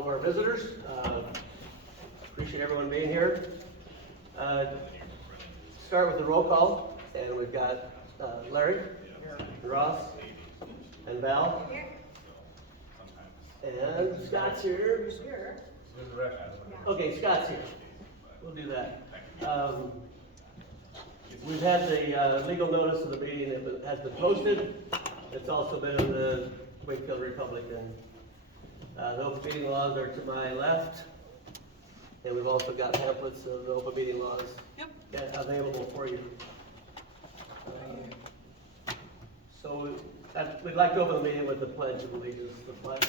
all of our visitors. Appreciate everyone being here. Start with the roll call, and we've got Larry, Ross, and Val. And Scott's here. Okay, Scott's here. We'll do that. We've had the legal notice of the meeting that has been posted. It's also been in the Wakefield Republican. The open meeting laws are to my left, and we've also got pamphlets of the open meeting laws available for you. So we'd like to open the meeting with the Pledge of Allegiance. The pledge.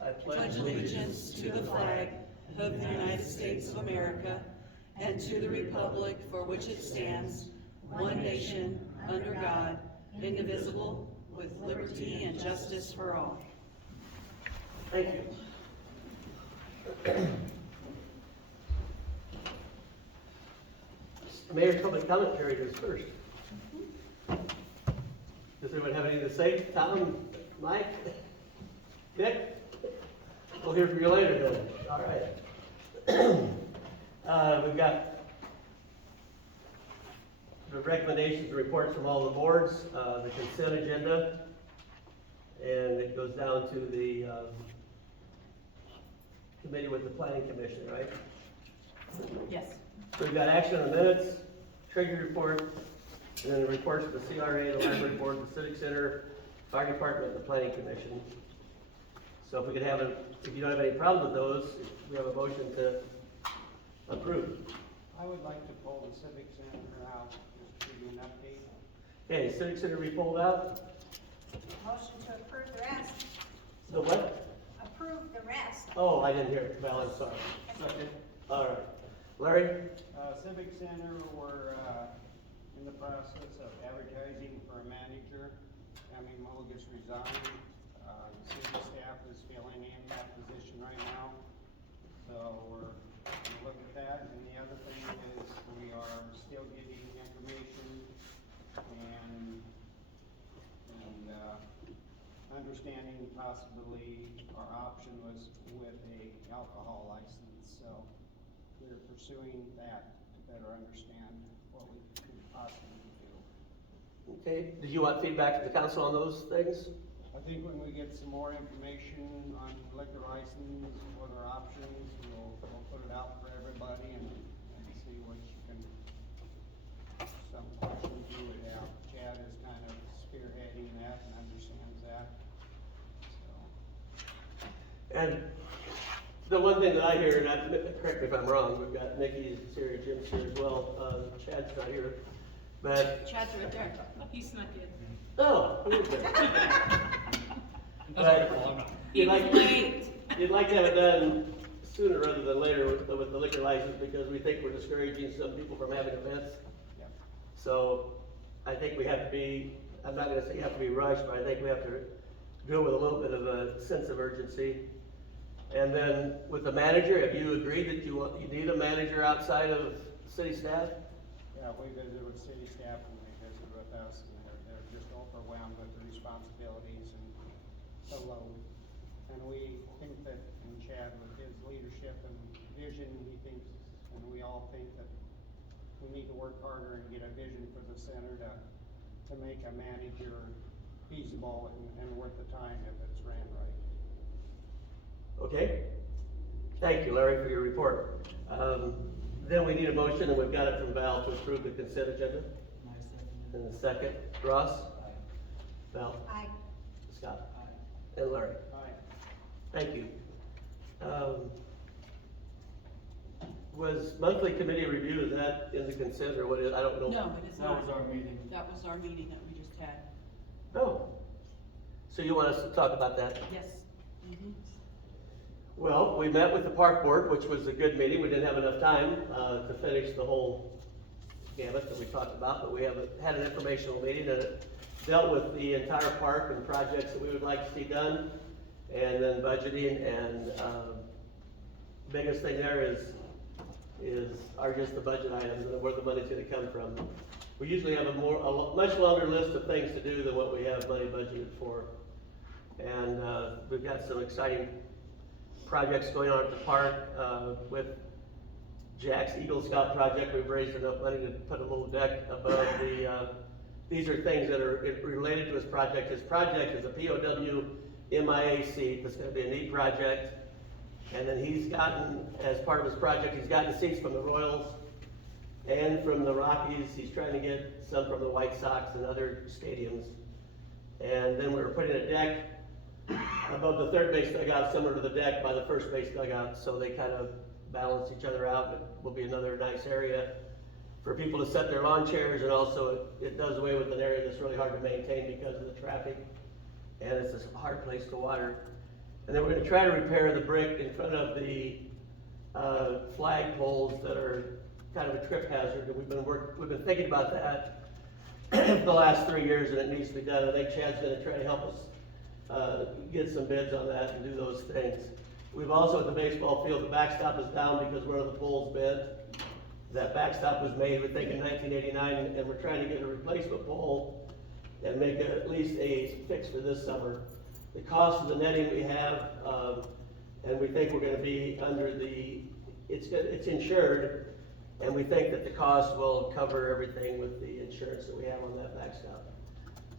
I pledge allegiance to the flag of the United States of America and to the republic for which it stands, one nation, under God, indivisible, with liberty and justice for all. Thank you. Mayor's public comment period is first. Does anyone have anything to say? Tom, Mike, Dick? We'll hear from you later then. All right. We've got the recommendations and reports from all the boards, the consent agenda, and it goes down to the committee with the planning commission, right? Yes. So we've got action on the minutes, treasury report, and then the reports of the CRA, the library board, the civic center, fire department, and the planning commission. So if we could have if you don't have any problem with those, we have a motion to approve. I would like to pull the civic center out, just to give you an update. Okay, civic center we pulled out. Motion to approve the rest. The what? Approve the rest. Oh, I didn't hear it. Well, I'm sorry. All right. Larry? Civic center, we're in the process of advertising for a manager. Tammy Mulligan's resigned. The city staff is filling in that position right now. So we're gonna look at that. And the other thing is we are still getting information and understanding possibly our option was with a alcohol license. So we're pursuing that to better understand what we could possibly do. Okay. Did you want feedback to the council on those things? I think when we get some more information on liquor license, what our options, we'll put it out for everybody and see what you can, some questions you would have. Chad is kind of spearheading that and understands that. So. And the one thing that I hear, and correct me if I'm wrong, we've got Nikki's here, Jim's here as well, Chad's not here, but. Chad's right there. He's not good. Oh, who is there? But He was late. You'd like to have it done sooner rather than later with the liquor license, because we think we're discouraging some people from having events. Yep. So I think we have to be, I'm not gonna say you have to be rushed, but I think we have to do it with a little bit of a sense of urgency. And then with the manager, have you agreed that you need a manager outside of city staff? Yeah, we visited with city staff and they visited with us, and they're just overwhelmed with the responsibilities and the load. And we think that, and Chad with his leadership and vision, he thinks, and we all think that we need to work harder and get a vision for the center to make a manager feasible and worth the time if it's ran right. Okay. Thank you, Larry, for your report. Then we need a motion, and we've got it from Val to approve the consent agenda. And the second, Ross? Aye. Val? Aye. Scott? And Larry? Aye. Thank you. Was monthly committee review, is that in the consent, or what is, I don't know? No, it is That not. was our meeting. That was our meeting that we just had. Oh. So you want us to talk about that? Yes. Mm-hmm. Well, we met with the park board, which was a good meeting. We didn't have enough time to finish the whole gamut that we talked about, but we had an informational meeting, and it dealt with the entire park and projects that we would like to see done, and then budgeting, and biggest thing there is are just the budget items and where the money's gonna come from. we usually have much longer list of things to do than what we have money budgeted for. And, we've got some exciting projects going on at the park, with Jack's Eagle Scout project. We've raised enough money to put a little deck above the, these are things that are related to his project. His project is a POW MIA seat. That's gonna be a neat project. And then he's gotten, as part of his project, he's gotten seats from the Royals and from the Rockies. He's trying to get some from the White Sox and other stadiums. And then we were putting a deck above the third base dugout, similar to the deck by the first base dugout, so they kind of balance each other out. It will be another nice area for people to set their lawn chairs, and also it does away with an area that's really hard to maintain because of the traffic, and it's a hard place to water. And then we're gonna try to repair the brick in front of the flag poles that are kind of a trip hazard, and we've been thinking about that for the last 3 years, and it needs to be done. I think Chad's gonna try to help us get some bids on that and do those things. We've also at the baseball field, the backstop is down because one of the poles bent. That backstop was made, we think, in 1989, and we're trying to get a replacement pole and make at least a fix for this summer. The cost of the netting we have, and we think we're gonna be under it's insured, and we think that the cost will cover everything with the insurance that we have on that backstop.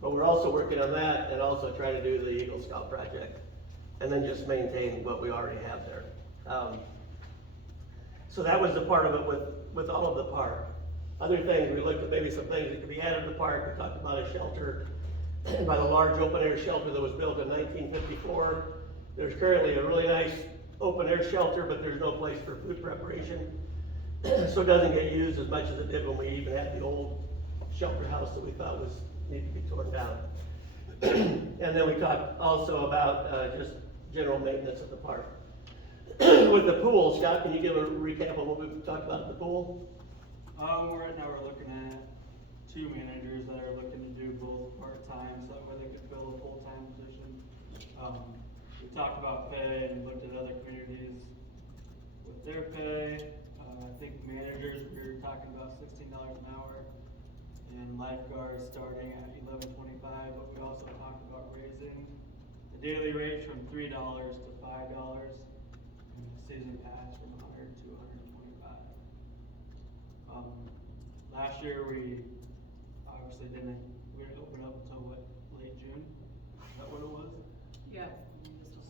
But we're also working on that and also trying to do the Eagle Scout project, and then just maintain what we already have there. So that was the part of it with all of the park. Other things, we looked at maybe some things that could be added to the park. We talked about a shelter, about a large open air shelter that was built in 1954. There's currently a really nice open air shelter, but there's no place for food preparation. So it doesn't get used as much as it did when we even had the old shelter house that we thought needed to be torn down. And then we talked also about just general maintenance of the park. With the pool, Scott, can you give a recap of what we talked about at the pool? Right now we're looking at 2 managers that are looking to do both part-time, so that way they could fill a full-time position. We talked about pay and looked at other communities with their pay. I think managers, we were talking about $16 an hour, and lifeguards starting at $11.25, but we also talked about raising the daily rates from $3 to $5, and the season pass from $100 to $125. Last year we obviously we didn't open up until late June? Is that what it was? Yeah.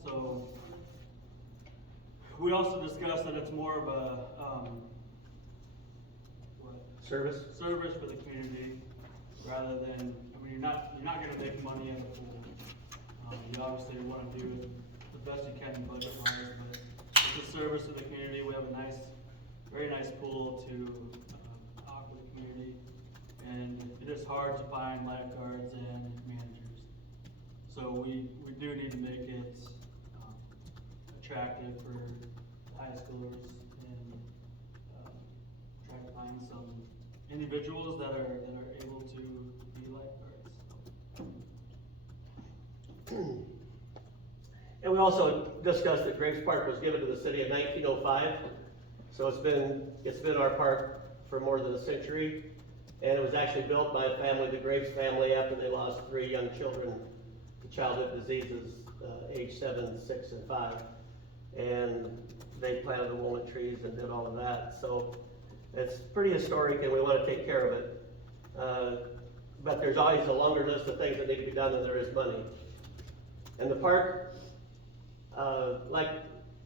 So, we also discussed that it's more of a, Service? service for the community, rather than, I mean, you're not gonna make money at a pool. You obviously wanna do the best you can budget-wise, but it's a service to the community. We have a very nice pool to offer the community, and it is hard to find lifeguards and managers. So we do need to make it attractive for high schoolers, and try to find some individuals that are able to be lifeguards. And we also discussed that Graves Park was given to the city in 1905. So it's been our park for more than a century. And it was actually built by a family, the Graves family, after they lost 3 young children to childhood diseases, age 7, 6, and 5. And they planted the walnut trees and did all of that. So it's pretty historic, and we want to take care of it. But there's always a longer list of things that need to be done than there is money. And the park, like,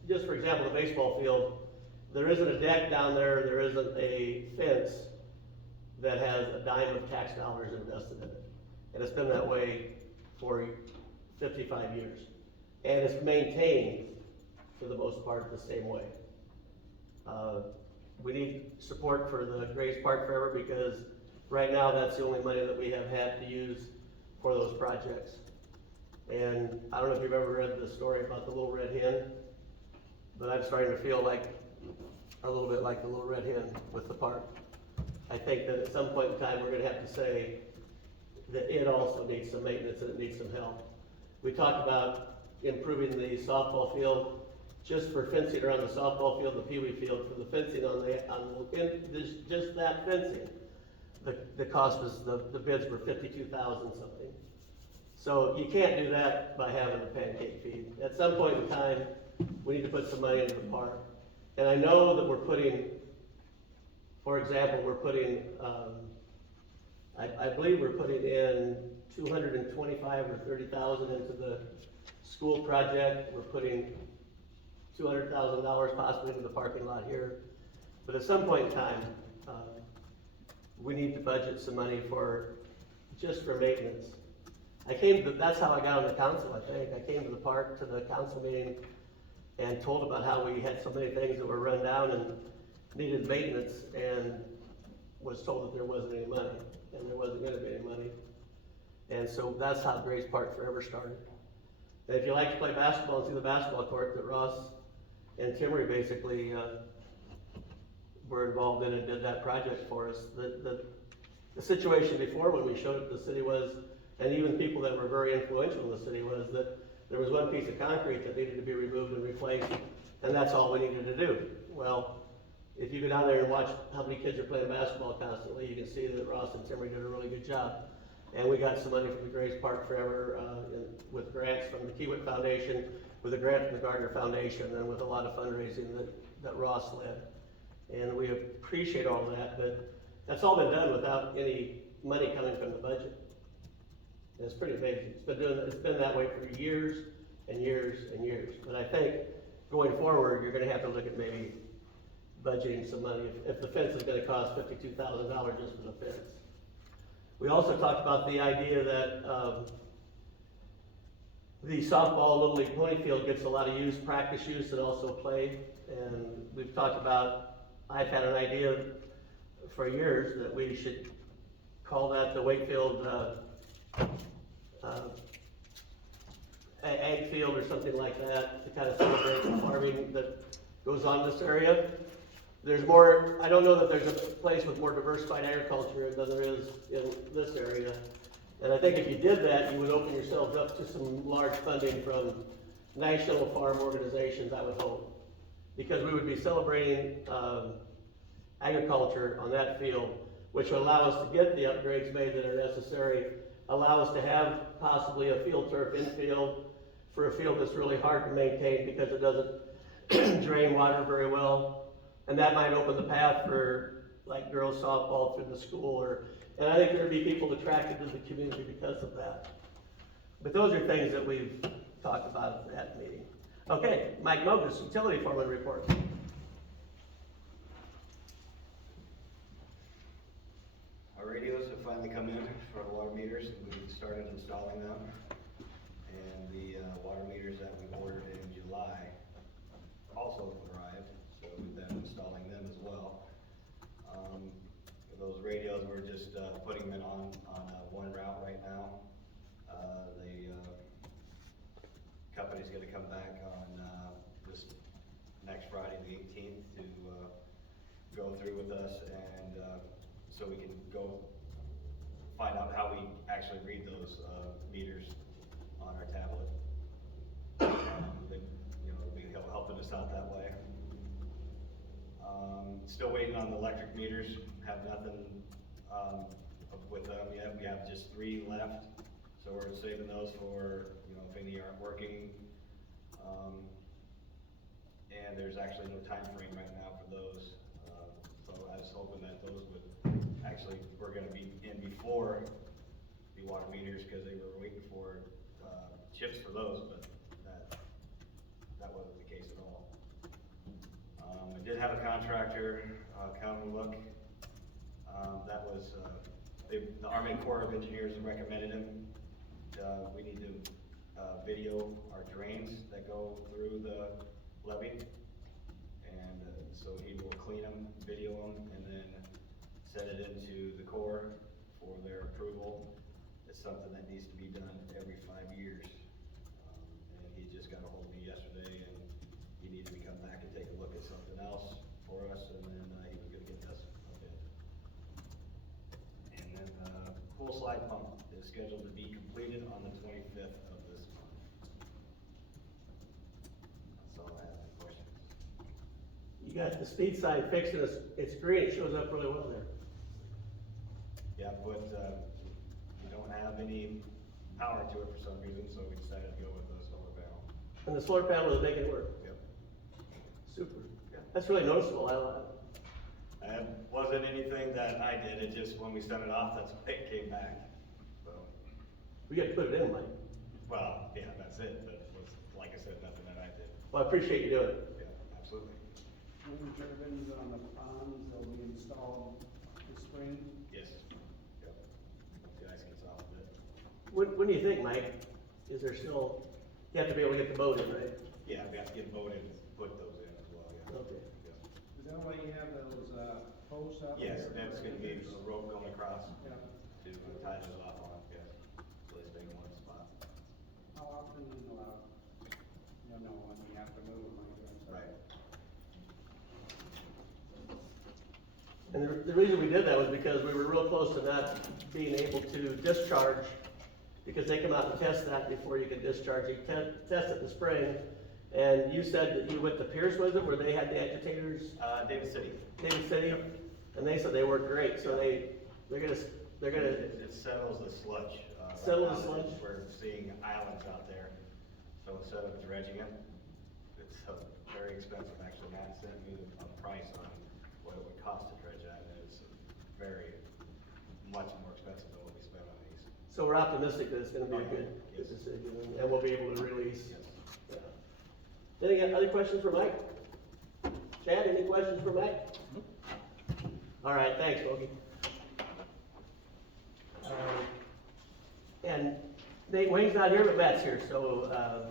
just for example, the baseball field, there isn't a deck down there, there isn't a fence that has a dime of tax dollars invested in it. And it's been that way for 55 years. And it's maintained, for the most part, the same way. We need support for the Graves Park Forever, because right now that's the only money that we have had to use for those projects. And I don't know if you've ever read the story about the little red hen, but I'm starting to feel like a little bit like the little red hen with the park. I think that at some point in time, we're gonna have to say that it also needs some maintenance and it needs some help. We talked about improving the softball field, just for fencing around the softball field, the pee-wee field, for the fencing just that fencing the cost was, the bids were 52,000 something. So you can't do that by having a pancake feed. At some point in time, we need to put some money into the park. And I know that we're putting, for example, we're putting, I believe we're putting in 225 or 30,000 into the school project. We're putting $200,000 possibly into the parking lot here. But at some point in time, we need to budget some money for, just for maintenance. That's how I got on the council, I think. I came to the council meeting and told about how we had so many things that were run down and needed maintenance, and was told that there wasn't any money, and there wasn't gonna be any money. And so that's how Grace Park Forever started. And if you like to play basketball and see the basketball court that Ross and Timmery basically, were involved in and did that project for us, the situation before when we showed it to the city was, and even people that were very influential in the city, was that there was one piece of concrete that needed to be removed and replaced, and that's all we needed to do. Well, if you go down there and watch how many kids are playing basketball constantly, you can see that Ross and Timmery did a really good job. And we got some money from the Grace Park Forever, with grants from the Kiewit Foundation, with a grant from the Gardner Foundation, and with a lot of fundraising that Ross led. And we appreciate all that, but that's all been done without any money coming from the budget. And it's pretty amazing. It's been that way for years and years and years. But I think going forward, you're gonna have to look at maybe budgeting some money if the fence is gonna cost $52,000 just for the fence. We also talked about the idea that the softball Little League pony field gets a lot of use, practice use, and also play. And we've talked about, I've had an idea for years that we should call that the Wakefield ag field or something like that, to kind of celebrate the farming that goes on in this area. There's more, I don't know that there's a place with more diversified agriculture than there is in this area. And I think if you did that, you would open yourselves up to some large funding from national farm organizations, I would hope. Because we would be celebrating agriculture on that field, which would allow us to get the upgrades made that are necessary, allow us to have possibly a field turf infield for a field that's really hard to maintain because it doesn't drain water very well. And that might open the path for like girls softball through the school, and I think there'd be people attracted to the community because of that. But those are things that we've talked about at that meeting. Okay, Mike Mogus, utility foreman report. Our radios have finally come in for the water meters. We started installing them. And the water meters that we ordered in July also arrived, so we've been installing them as well. Those radios, we're just putting them in on one route right now. The company's gonna come back on this next Friday, the 18th, to go through with us, and so we can go find out how we actually read those meters on our tablet. They, they'll be helping us out that way. Still waiting on the electric meters. Have nothing with them yet. We have just 3 left, so we're saving those for if any aren't working. And there's actually no time frame right now for those. So I was hoping that those would actually, we're going to be in before the water meters, because they were waiting for chips for those, but that wasn't the case at all. I did have a contractor come and look. That was the Army Corps of Engineers recommended him. We need to video our drains that go through the levee, and so he will clean them, video them, and then send it into the Corps for their approval. It's something that needs to be done every 5 years. And he just got a hold of me yesterday, and he needed to come back and take a look at something else for us, and then he was gonna get us a bid. And then pool slide pump is scheduled to be completed on the 25th of this month. That's all I have. Any questions? You got the speed sign fixed, and it's green, it shows up really well there. Yeah, but, we don't have any power to it for some reason, so we decided to go with the solar panel. And the solar panel is making it work. Yep. Super. That's really noticeable. It wasn't anything that I did, it just, when we sent it off, that's why it came back, so. We got to put it in, Mike. Well, yeah, that's it, but it was, like I said, nothing that I did. Well, I appreciate you doing it. Yeah, absolutely. Wind turbines on the ponds, they'll be installed this spring. Yes. Yep. Once the ice gets off of it. What do you think, Mike? Is there still, you have to be able to get the boat in, right? Yeah, we have to get voted and put those in as well, yeah. Okay. Yeah. Is that why you have those, posts out there? Yes, that's gonna be a rope going across Yeah. to tie those off on, yes. So they stay in one spot. How often is allowed? You know, when you have to move them, like that. Right. And the reason we did that was because we were real close to not being able to discharge, because they come out and test that before you can discharge. You test it in the spring, and you said that you went to Pierce, was it, where they had the agitators? David City. David City? Yep. And they said they worked great, so they're gonna, It settles the sludge. Right Settle the now, sludge? We're seeing islands out there, so instead of dredging it, it's very expensive. Actually, Matt sent me a price on what it would cost to dredge that, and it's very, much more expensive than what we spent on these. so we're optimistic that it's gonna be a good Yes. decision, and we'll be able to release. Yes. Yeah. Any other questions for Mike? Chad, any questions for Mike? All right, thanks, Bogey. And Nate Wayne's not here, but Matt's here, so,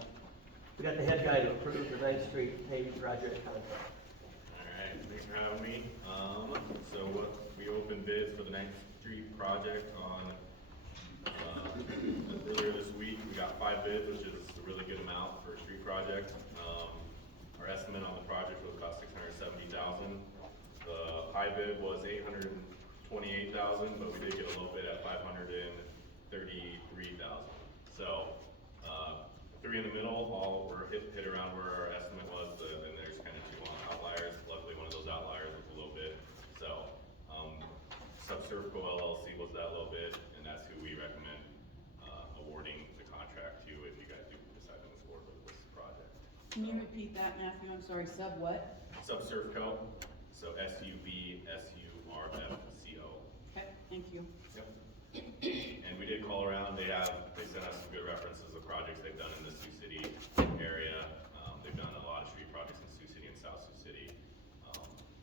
we got the head guy to approve the 9th Street paving project contract. Alright, thanks for having me. So we opened bids for the 9th Street project on, earlier this week. We got 5 bids, which is a really good amount for a street project. Our estimate on the project was about $670,000. The high bid was $828,000, but we did get a low bid at $533,000. So, three in the middle, all were hit around where our estimate was, and there's kind of 2 outliers. Luckily, one of those outliers was a low bid. So, Subsurfco LLC was that low bid, and that's who we recommend, awarding the contract to if you guys do decide to move forward with this project. Can you repeat that, Matthew? I'm sorry, sub what? Subsurfco, so SUBSURFCO. Okay, thank you. Yep. And we did call around, they sent us some good references of projects they've done in the Sioux City area. They've done a lot of street projects in Sioux City and South Sioux City.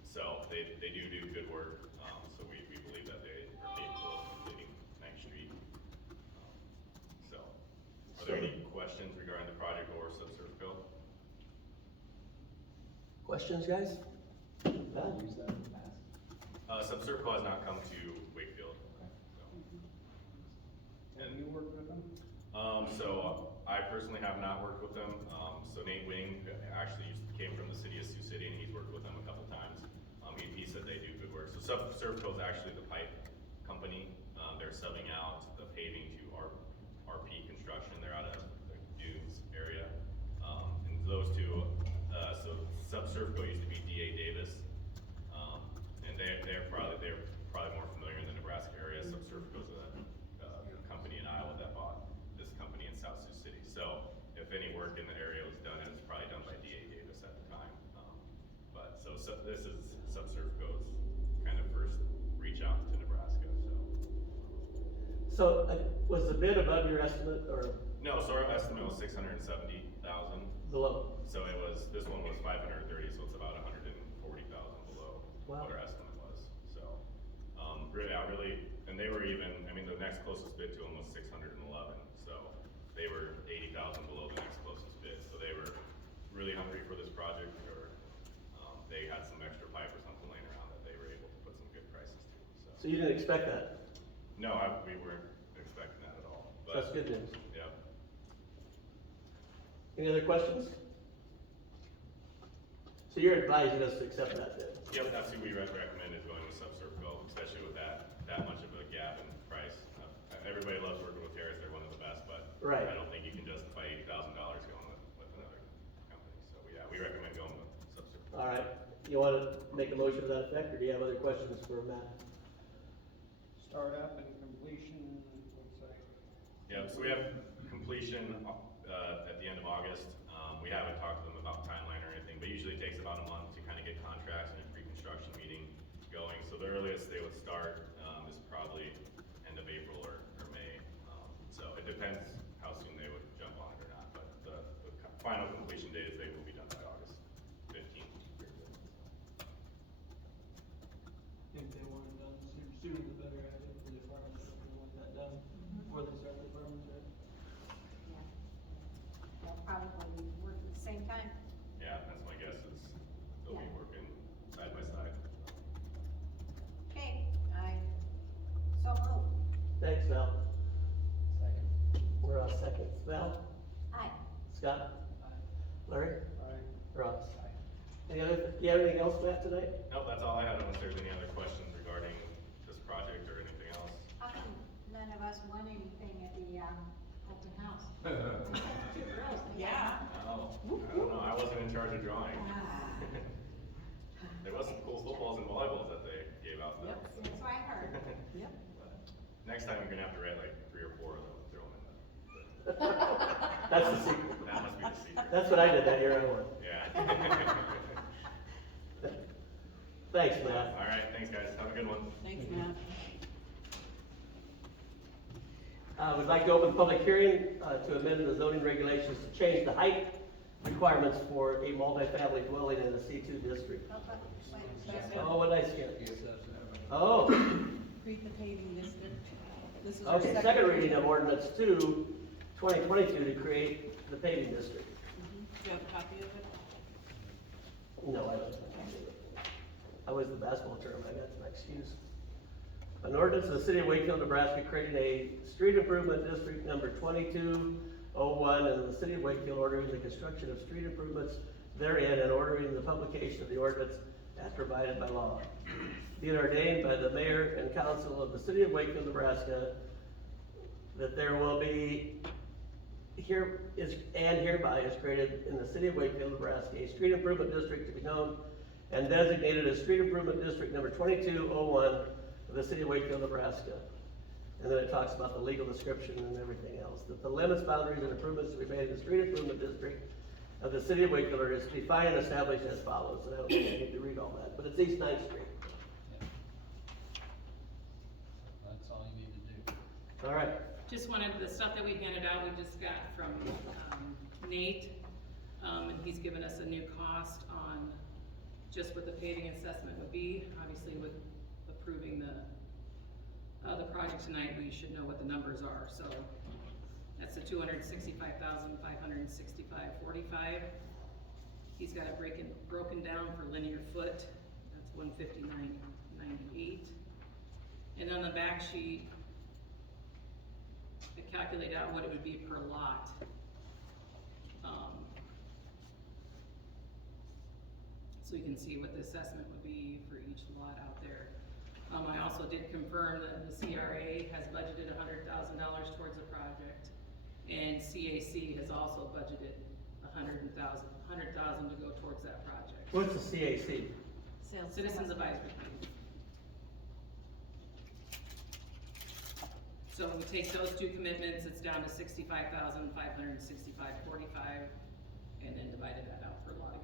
So they do good work, so we believe that they are capable of completing 9th Street. So, are there any questions regarding the project or Subsurfco? Questions, guys? Val? Subsurfco has not come to Wakefield. So. Have you worked with them? So I personally have not worked with them. So Nate Wing actually came from the city of Sioux City, and he's worked with them a couple times. He said they do good work. So Subsurfco is actually the pipe company. They're subbing out the paving to RP Construction. They're out of the Dunes area. And those two, so Subsurfco used to be DA Davis. And they're probably more familiar in the Nebraska area. Subsurfco's a company in Iowa that bought this company in South Sioux City. So if any work in the area was done, it was probably done by DA Davis at the time. So this is Subsurfco's kind of first reach out to Nebraska, So, was the bid above your estimate, or No, so our estimate was $670,000. below? So this one was 530, so it's about 140,000 below Wow. what our estimate was. So, really, and they were even, I mean, the next closest bid to them was 611. So they were 80,000 below the next closest bid. So they were really hungry for this project, or they had some extra pipe or something laying around that they were able to put some good prices to. So you didn't expect that? No, we weren't expecting that at all. But, That's good news. Yeah. Any other questions? So you're advising us to accept that bid? Yep, that's who we recommend is going with Subsurfco, especially with that much of a gap in price. Everybody loves working with Harris, they're one of the best, but Right. I don't think you can justify $80,000 going with another company. So yeah, we recommend going with Subsurfco. All right, you wanna make a motion to that effect, or do you have other questions for Matt? startup and completion, looks like. Yeah, so we have completion, at the end of August. We haven't talked to them about timeline or anything, but usually it takes about a month to kind of get contracts and a pre-construction meeting going. So the earliest they would start, is probably end of April or May. So it depends how soon they would jump on it or not, but the final completion date is they will be done by August 15th. Think they want it done sooner the better, I think, for the farmers, if they want that done before they start the farmers, right? Yeah. They'll probably work at the same time. Yeah, that's my guess is they'll be Yeah. working side by side. Okay, so moved. Thanks, Val. Second. We're on seconds. Val? Aye. Scott? Larry? Aye. Ross? Any other, do you have anything else, Matt, tonight? Nope, that's all I had, unless there's any other questions regarding this project or anything else. How come none of us won anything at the, open house? Two girls. Yeah. Oh, I don't know, I wasn't in charge of drawing. Ah, There was some cool footballs and volleyballs that they gave out though. Yep. That's what I heard. Yep. Next time you're gonna have to write like 3 or 4 of them, throw them in the. That's the secret. That must be the secret. That's what I did that year I won. Yeah. Thanks, Matt. All right, thanks guys, have a good one. Thanks, Matt. We'd like to open the public hearing, to amend the zoning regulations to change the height requirements for a multifamily dwelling in the C2 district. Oh, what did I skip? Oh, Read the paving district. This is our okay, second reading of ordinance 2, 2022 to create the paving district. Do you have a copy of it? No, I don't. I was the basketball tournament, I got my excuse. An ordinance of the city of Wakefield, Nebraska, creating a street improvement district number 2201, and the city of Wakefield ordering the construction of street improvements therein and ordering the publication of the ordinance as provided by law. Be it ordained by the mayor and council of the city of Wakefield, Nebraska, that there will be hereby is created in the city of Wakefield, Nebraska, a street improvement district to be known and designated as street improvement district number 2201 of the city of Wakefield, Nebraska. And then it talks about the legal description and everything else. That the limits, boundaries, and improvements to be made in the street improvement district of the city of Wakefield are defined and established as follows. And I don't think I need to read all that, but it's East 9th Street. That's all you need to do. All right. Just wanted, the stuff that we handed out, we just got from Nate, and he's given us a new cost on just what the paving assessment would be. Obviously, with approving the project tonight, we should know what the numbers are, so that's the $265,565.45. He's got it broken down for linear foot, that's $159.98. And on the back sheet, I calculate out what it would be per lot. So you can see what the assessment would be for each lot out there. I also did confirm that the CRA has budgeted $100,000 towards the project, and CAC has also budgeted $100,000 to go towards that project. What's the CAC? Citizens Advisory Committee. So we take those two commitments, it's down to $65,565.45, and then divided that out per lot again.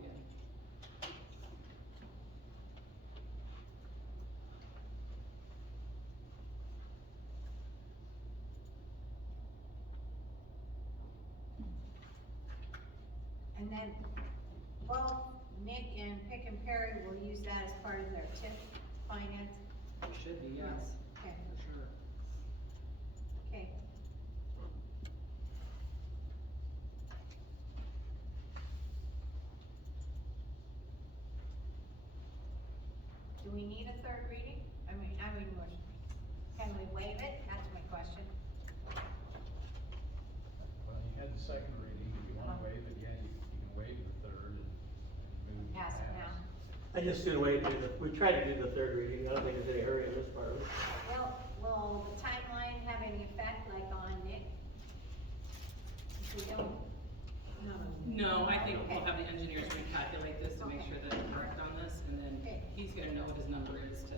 And then both Nick and Pick and Perry will use that as part of their TIF finance. It should be, yes, Okay, for sure. okay. Do we need a third reading? I mean, can we waive it? That's my question. Well, you had the second reading, if you wanna waive it again, you can waive the third and move Pass it now. I just gonna wait and we tried to do the third reading. I don't think there's any hurry in this part of it. Will the timeline have any effect, like on Nick? If we don't, No, I think we'll have the engineers recalculate this to make sure that they're correct on this, and then Okay. he's gonna know what his number is to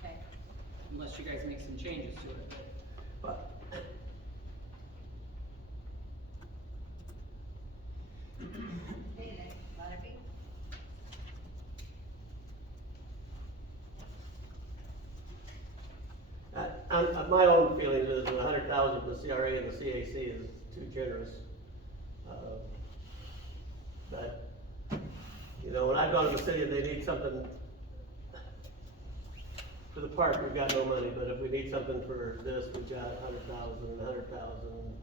okay. unless you guys make some changes to it. But Anyway, let it be. my own feeling is that 100,000 for the CRA and the CAC is too generous. But, you know, when I've gone to the city and they need something for the park, we've got no money, but if we need something for this, we've got 100,000, 100,000.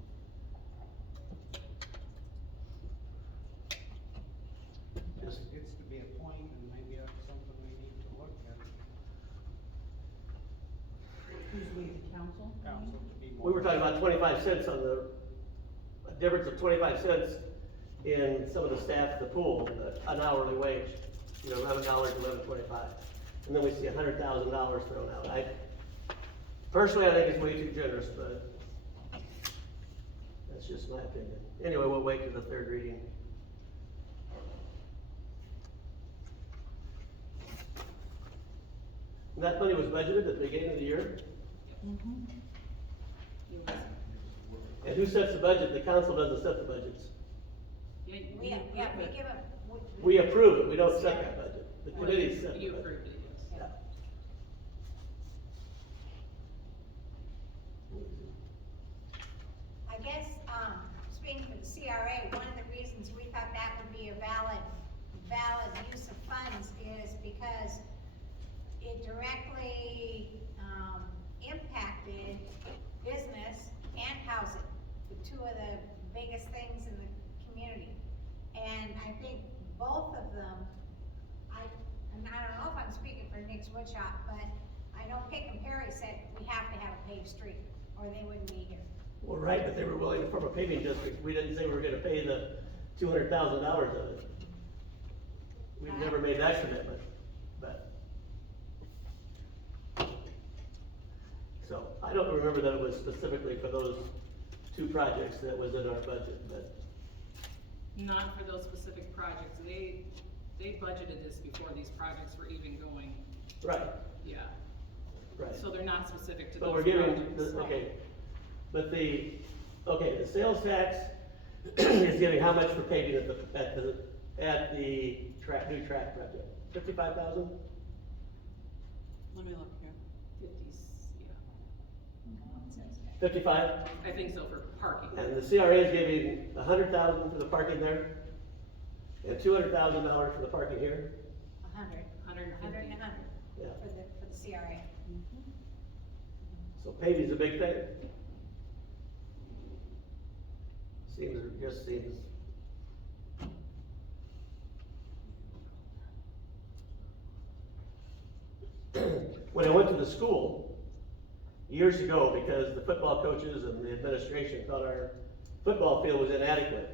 Just, It gets to be a point, and maybe that's something we need to look at, Who's we, the council? council to be more. we were talking about 25 cents on a difference of 25 cents in some of the staff at the pool, an hourly wage, you know, $11, $11.25. And then we see $100,000 thrown out. Personally, I think it's way too generous, but that's just my opinion. Anyway, we'll wait till the third reading. And that money was budgeted at the beginning of the year? And who sets the budget? The council doesn't set the budgets. Yeah, We, you yeah, we approve give it. them. We approve it, we don't set that budget. The committees set the You budget. approved it, yes. Yeah. I guess, speaking for the CRA, one of the reasons we thought that would be a valid use of funds is because it directly, impacted business and housing, the two of the biggest things in the community. And I think both of them, and I don't know if I'm speaking for Nick's Woodshop, but I know Pick and Perry said we have to have a paved street, or they wouldn't be here. Well, right, but they were willing to form a paving district. We didn't say we were gonna pay the $200,000 of it. We've never made that commitment, but. So, I don't remember that it was specifically for those two projects that was in our budget, but, Not for those specific projects, they budgeted this before these projects were even going, right, yeah. right. So they're not specific to But those we're giving, projects. okay, but the sales tax is giving how much for paving at the new track project? 55,000? Let me look here. 50s, yeah. 55? I think so for parking. And the CRA is giving 100,000 for the parking there, and $200,000 for the parking here. 100. 150. 100 and 100 Yeah. for the CRA. So paving's a big thing. Just seems. When I went to the school years ago, because the football coaches and the administration thought our football field was inadequate,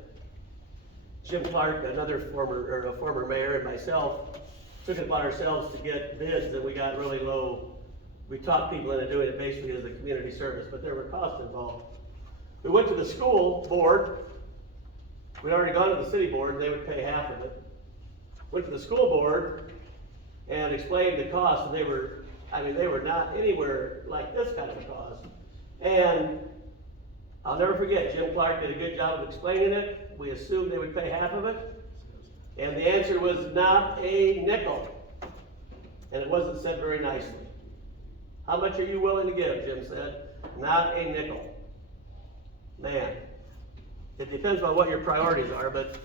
Jim Clark, a former mayor, and myself took it upon ourselves to get bids, and we got really low. We talked people into doing it basically as a community service, but there were costs involved. We went to the school board. We'd already gone to the city board, and they would pay half of it. Went to the school board and explained the cost, and they were not anywhere like this kind of a cost. And I'll never forget, Jim Clark did a good job of explaining it. We assumed they would pay half of it. And the answer was not a nickel. And it wasn't said very nicely. How much are you willing to give, Jim said. Not a nickel. Man, it depends on what your priorities are, but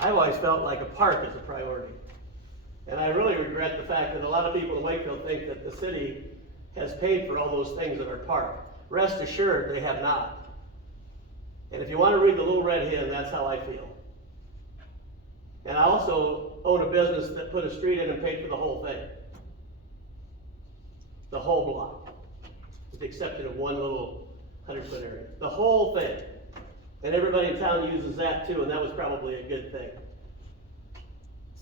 I've always felt like a park is a priority. And I really regret the fact that a lot of people in Wakefield think that the city has paid for all those things at our park. Rest assured, they have not. And if you want to read the Little Red Hen, that's how I feel. And I also own a business that put a street in and paid for the whole thing. The whole block, with the exception of one little 100-foot area. The whole thing. And everybody in town uses that too, and that was probably a good thing.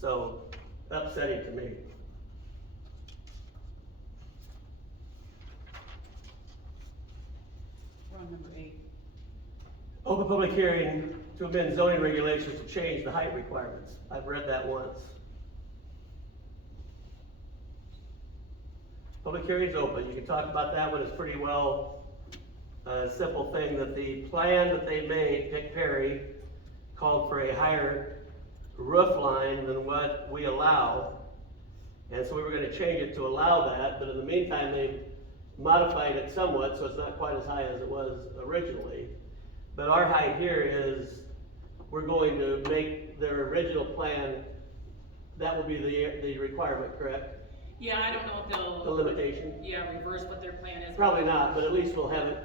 So, upsetting to me. We're on number 8. Open public hearing to amend zoning regulations to change the height requirements. I've read that once. Public hearing's open, you can talk about that one, it's pretty well, simple thing, that the plan that they made, Dick Perry, called for a higher roof line than what we allow. And so we were gonna change it to allow that, but in the meantime, they modified it somewhat, so it's not quite as high as it was originally. But our height here is, we're going to make their original plan, that will be the requirement, correct? Yeah, I don't know if they'll. The limitation? Yeah, reverse what their plan is. Probably not, but at least we'll have it.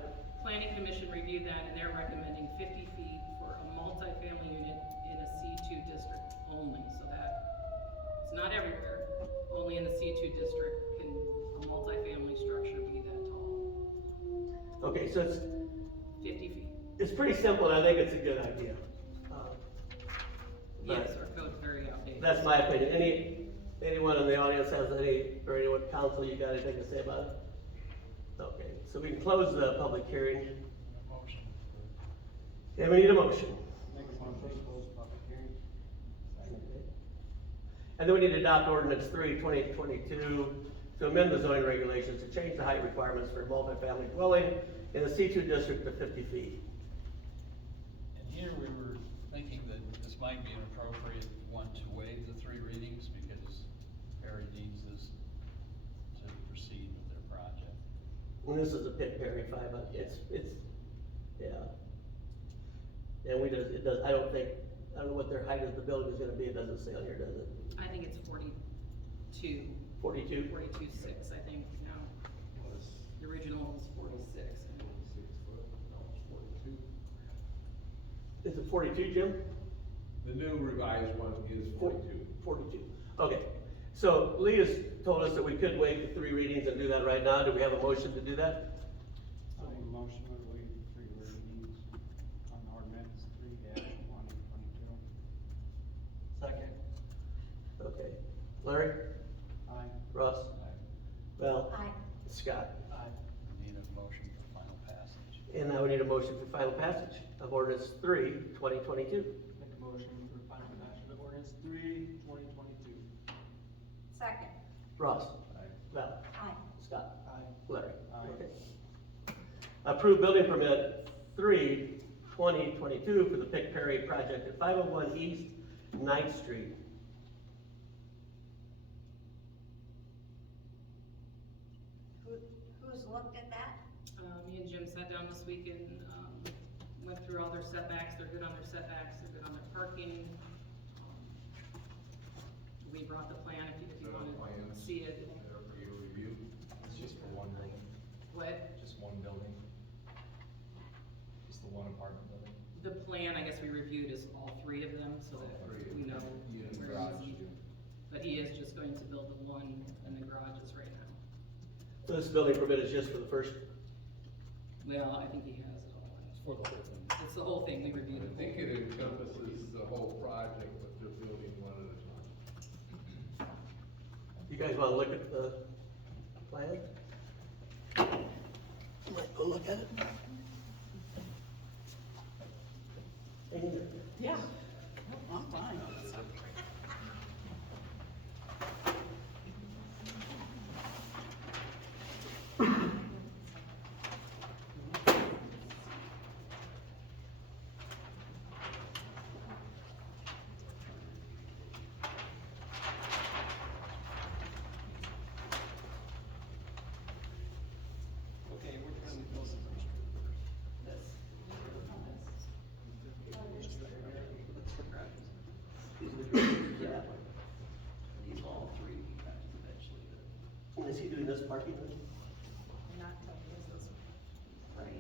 Planning Commission reviewed that and they're recommending 50 feet for a multifamily unit in a C2 district only, so that, it's not everywhere, only in the C2 district can a multifamily structure be that tall. Okay, so it's, 50 feet. it's pretty simple, and I think it's a good idea. But Yes, our code's very outdated. that's my opinion. Anyone in the audience has any, or anyone, council, you got anything to say about it? Okay, so we can close the public hearing. Motion. Yeah, we need a motion. Make a motion to close the public hearing. And then we need to adopt ordinance 3/2022 to amend the zoning regulations to change the height requirements for multifamily dwelling in the C2 district to 50 feet. And here we were thinking that this might be an appropriate one to waive the 3 readings because Perry needs this to proceed with their project. And this is a Pitt Perry 5, it's, yeah. And it does, I don't know what their height of the building is gonna be, it doesn't say on here, does it? I think it's 42. 42? 42.6, I think, now. The original was 46. Is it 42, Jim? The new revised one is 42. 42, okay. So Lee has told us that we could waive the 3 readings and do that right now. Do we have a motion to do that? I make a motion to waive the 3 readings on ordinance 3-2022. Second. Okay. Larry? Aye. Russ? Val? Aye. Scott? Aye. We need a motion for final passage. And now we need a motion for final passage of ordinance 3/2022. Make a motion for final passage of ordinance 3/2022. Second. Russ? Aye. Val? Aye. Scott? Aye. Larry? Aye. Okay. Approve building permit 3/2022 for the Pick Perry project at 501 East 9th Street. Who's looked at that? Me and Jim sat down this week and, went through all their setbacks, they're good on their setbacks, they're good on their parking. We brought the plan if you wanna see it. There for your review. It's just for one building, What, just one building. Just the one apartment building. the plan, I guess we reviewed is all 3 of them, so that we know Unit where garage. he's. But he is just going to build the one in the garages right now. So this building permit is just for the first, Well, I think he has it all. For the whole thing. It's the whole thing, we reviewed I it. think it encompasses the whole project, but they're building one at a time. you guys wanna look at the plan? Might go look at it. Yeah. I'm fine. Okay, which one goes first? These all 3 eventually. Is he doing this parking? Not till this.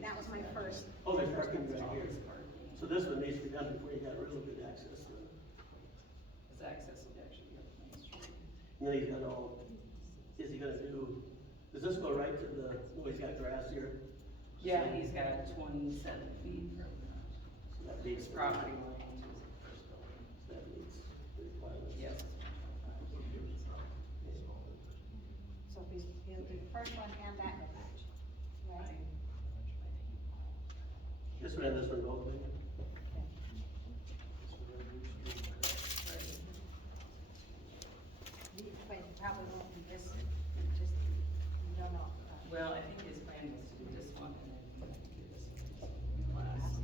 That was my first. Oh, there's parking right here. So this one needs to be done before you got really good access to it. His access will actually be up Main Street. And then he's got all, is he gonna do, does this go right to the, oh, he's got grass here? Yeah, he's got 27 feet from So that his meets property line to his first building. That meets the requirements. Yes. So he'll do the first one and that will match, right? This one and this one both, maybe? But it probably won't be this, just Well, I think his plan was to do this one and then give this last.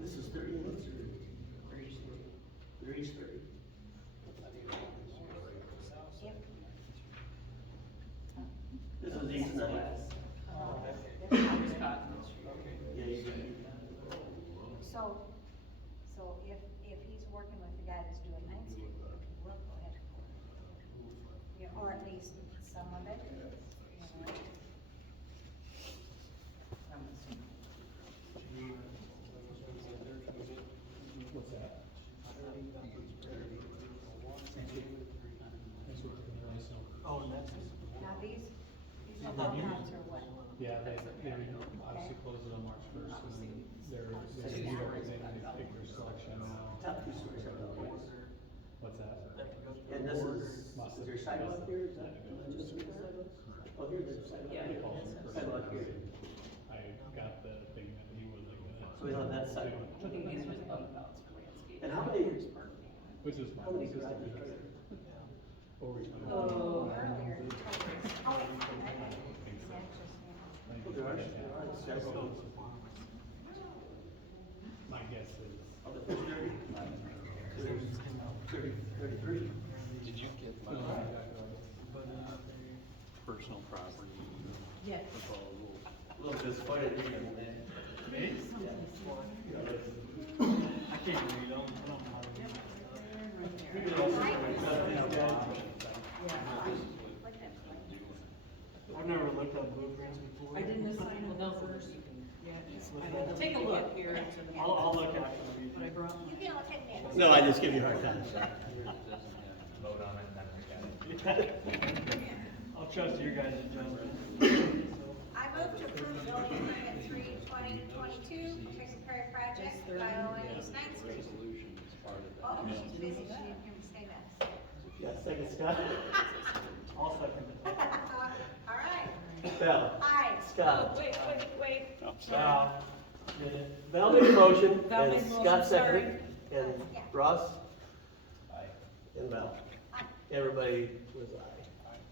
This is 30 minutes or? They're each 30. This is each night. Yeah, you do. So if he's working with the guy that's doing landscape, we'll go ahead. Yeah, or at least some of it, you know. What's that? Oh, and that's. Now these are lockouts or what? Yeah, they obviously close it on March first, and then they're reorganizing, they pick their selection now. Top 2 stories are the ones. What's that? And this is your sidewalk here, is that just your sidewalk? Oh, here's the sidewalk. Yeah. They call it first. Sidewalk here. I got the thing that he was like that. So he's on that side. I think these are the bump-outs for landscape. And how many, Which is how fine. many garages are there? Oh. Earlier. Oh, there are several. My guess is. Oh, but there's 30. There's 33. Did you get my personal property Yes. proposal? A little disappointed in you, man. Me? Yeah. I can't read them, I don't know how to read that stuff. You can also discuss these guys. I've never looked at blueprints before. I didn't assign Well, them those first. you can, Yeah, take a look here. I'll look after the But I meeting. brought You can look at me. No, I just give you a hard time. Vote on it, then we got it. I'll trust your guys' judgment. I move to approve building permit 3/20/22, Tracy Perry project, 501 East Ninth Street. Resolution is part of Oh, that. she's busy, she didn't hear me say that. Yeah, second Scott. I'll second it. All right, Val. aye. Scott. Wait. Val, did it. Val made a motion, Val and made a motion, Scott sorry. seconded, and Yeah. Ross? And Val. Aye. Everybody was aye.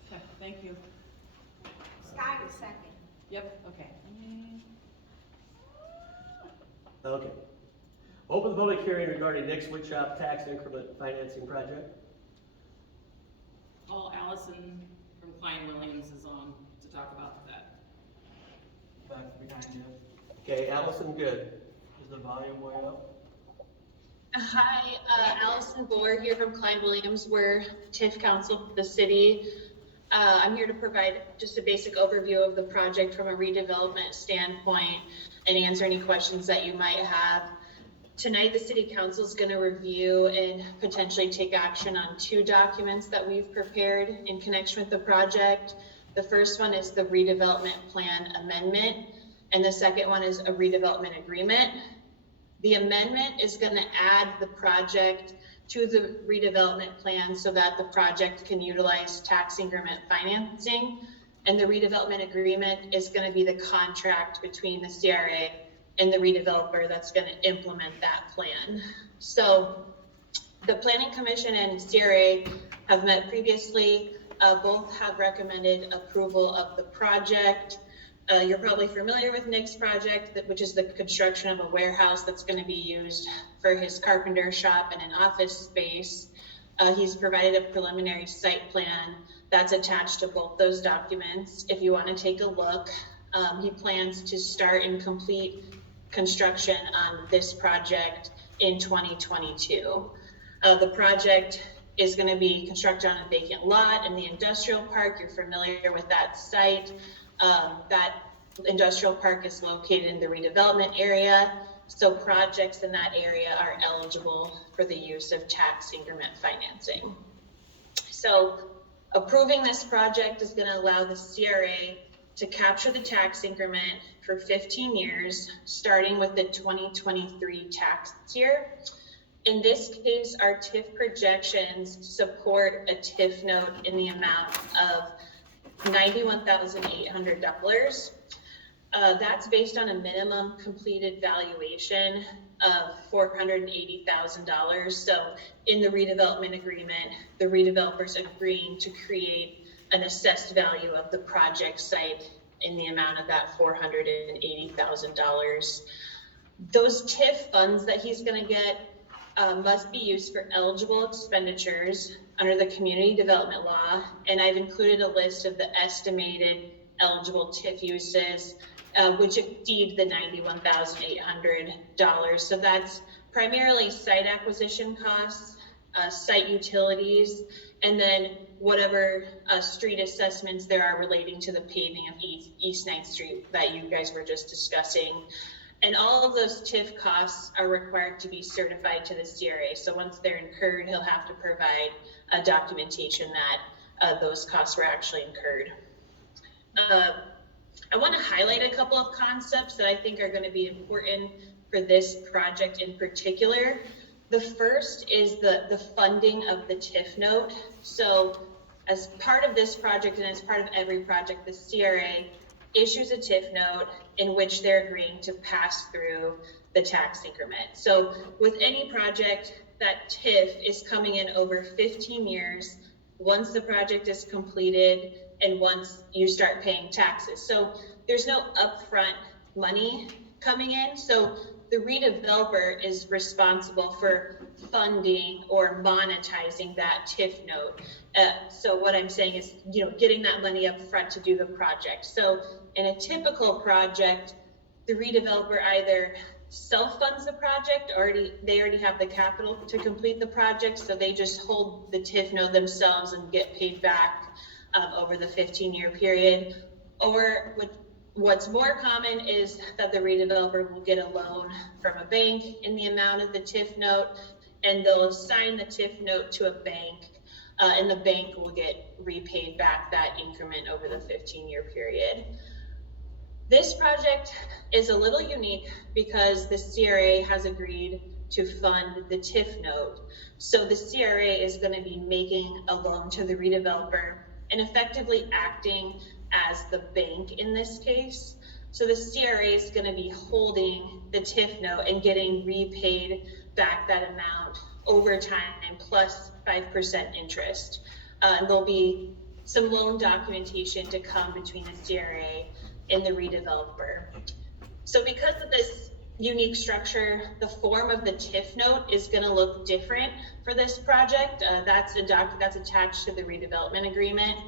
Okay, thank you. Scott is second. Yep, okay. Okay. Open the public hearing regarding next woodshop tax increment financing project. Paul Allison from Klein Williams is on to talk about that. Back behind you. Okay, Allison, good. Is the volume way up? Hi, Allison Buller here from Klein Williams. We're TIF council for the city. I'm here to provide just a basic overview of the project from a redevelopment standpoint and answer any questions that you might have. Tonight, the city council is going to review and potentially take action on 2 documents that we've prepared in connection with the project. The first one is the redevelopment plan amendment, and the second one is a redevelopment agreement. The amendment is going to add the project to the redevelopment plan so that the project can utilize tax increment financing. And the redevelopment agreement is going to be the contract between the CRA and the redeveloper that's going to implement that plan. So the Planning Commission and CRA have met previously. Both have recommended approval of the project. You're probably familiar with Nick's project, which is the construction of a warehouse that's going to be used for his carpenter shop and an office space. He's provided a preliminary site plan that's attached to both those documents. If you want to take a look, he plans to start and complete construction on this project in 2022. The project is going to be constructed on a vacant lot in the industrial park. You're familiar with that site. That industrial park is located in the redevelopment area, so projects in that area are eligible for the use of tax increment financing. So approving this project is going to allow the CRA to capture the tax increment for 15 years, starting with the 2023 tax year. In this case, our TIF projections support a TIF note in the amount of $91,800. That's based on a minimum completed valuation of $480,000. So in the redevelopment agreement, the redevelopers agreeing to create an assessed value of the project site in the amount of that $480,000. Those TIF funds that he's going to get must be used for eligible expenditures under the community development law, and I've included a list of the estimated eligible TIF uses, which exceed the $91,800. So that's primarily site acquisition costs, site utilities, and then whatever street assessments there are relating to the paving of East 9th Street that you guys were just discussing. And all of those TIF costs are required to be certified to the CRA. So once they're incurred, he'll have to provide a documentation that those costs were actually incurred. I want to highlight a couple of concepts that I think are going to be important for this project in particular. The first is the funding of the TIF note. So as part of this project and as part of every project, the CRA issues a TIF note in which they're agreeing to pass through the tax increment. So with any project, that TIF is coming in over 15 years once the project is completed and once you start paying taxes. So there's no upfront money coming in. So the redeveloper is responsible for funding or monetizing that TIF note. So what I'm saying is, getting that money up front to do the project. So in a typical project, the redeveloper either self-funds the project, they already have the capital to complete the project, so they just hold the TIF note themselves and get paid back over the 15-year period. Or what's more common is that the redeveloper will get a loan from a bank in the amount of the TIF note, and they'll assign the TIF note to a bank, and the bank will get repaid back that increment over the 15-year period. This project is a little unique because the CRA has agreed to fund the TIF note. So the CRA is going to be making a loan to the redeveloper and effectively acting as the bank in this case. So the CRA is going to be holding the TIF note and getting repaid back that amount over time plus 5% interest. There'll be some loan documentation to come between the CRA and the redeveloper. So because of this unique structure, the form of the TIF note is going to look different for this project. That's attached to the redevelopment agreement.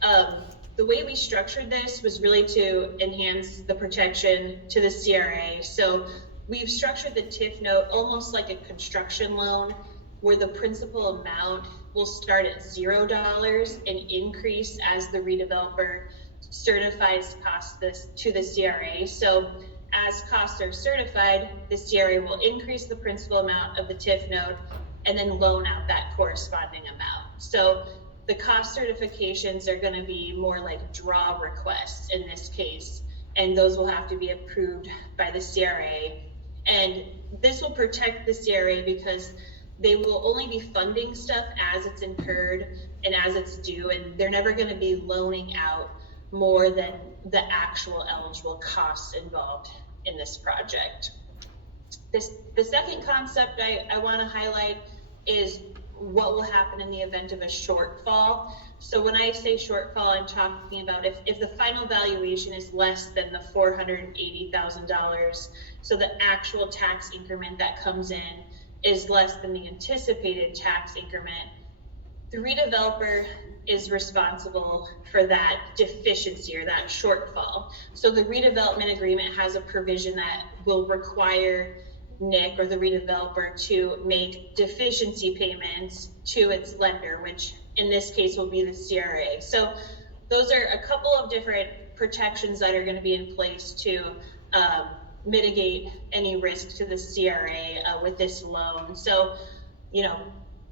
The way we structured this was really to enhance the protection to the CRA. So we've structured the TIF note almost like a construction loan, where the principal amount will start at $0 and increase as the redeveloper certifies costs to the CRA. So as costs are certified, the CRA will increase the principal amount of the TIF note and then loan out that corresponding amount. So the cost certifications are going to be more like draw requests in this case, and those will have to be approved by the CRA. And this will protect the CRA because they will only be funding stuff as it's incurred and as it's due, and they're never going to be loaning out more than the actual eligible costs involved in this project. The second concept I want to highlight is what will happen in the event of a shortfall. So when I say shortfall, I'm talking about if the final valuation is less than the $480,000, so the actual tax increment that comes in is less than the anticipated tax increment, the redeveloper is responsible for that deficiency or that shortfall. So the redevelopment agreement has a provision that will require Nick or the redeveloper to make deficiency payments to its lender, which in this case will be the CRA. So those are a couple of different protections that are going to be in place to mitigate any risk to the CRA with this loan. So,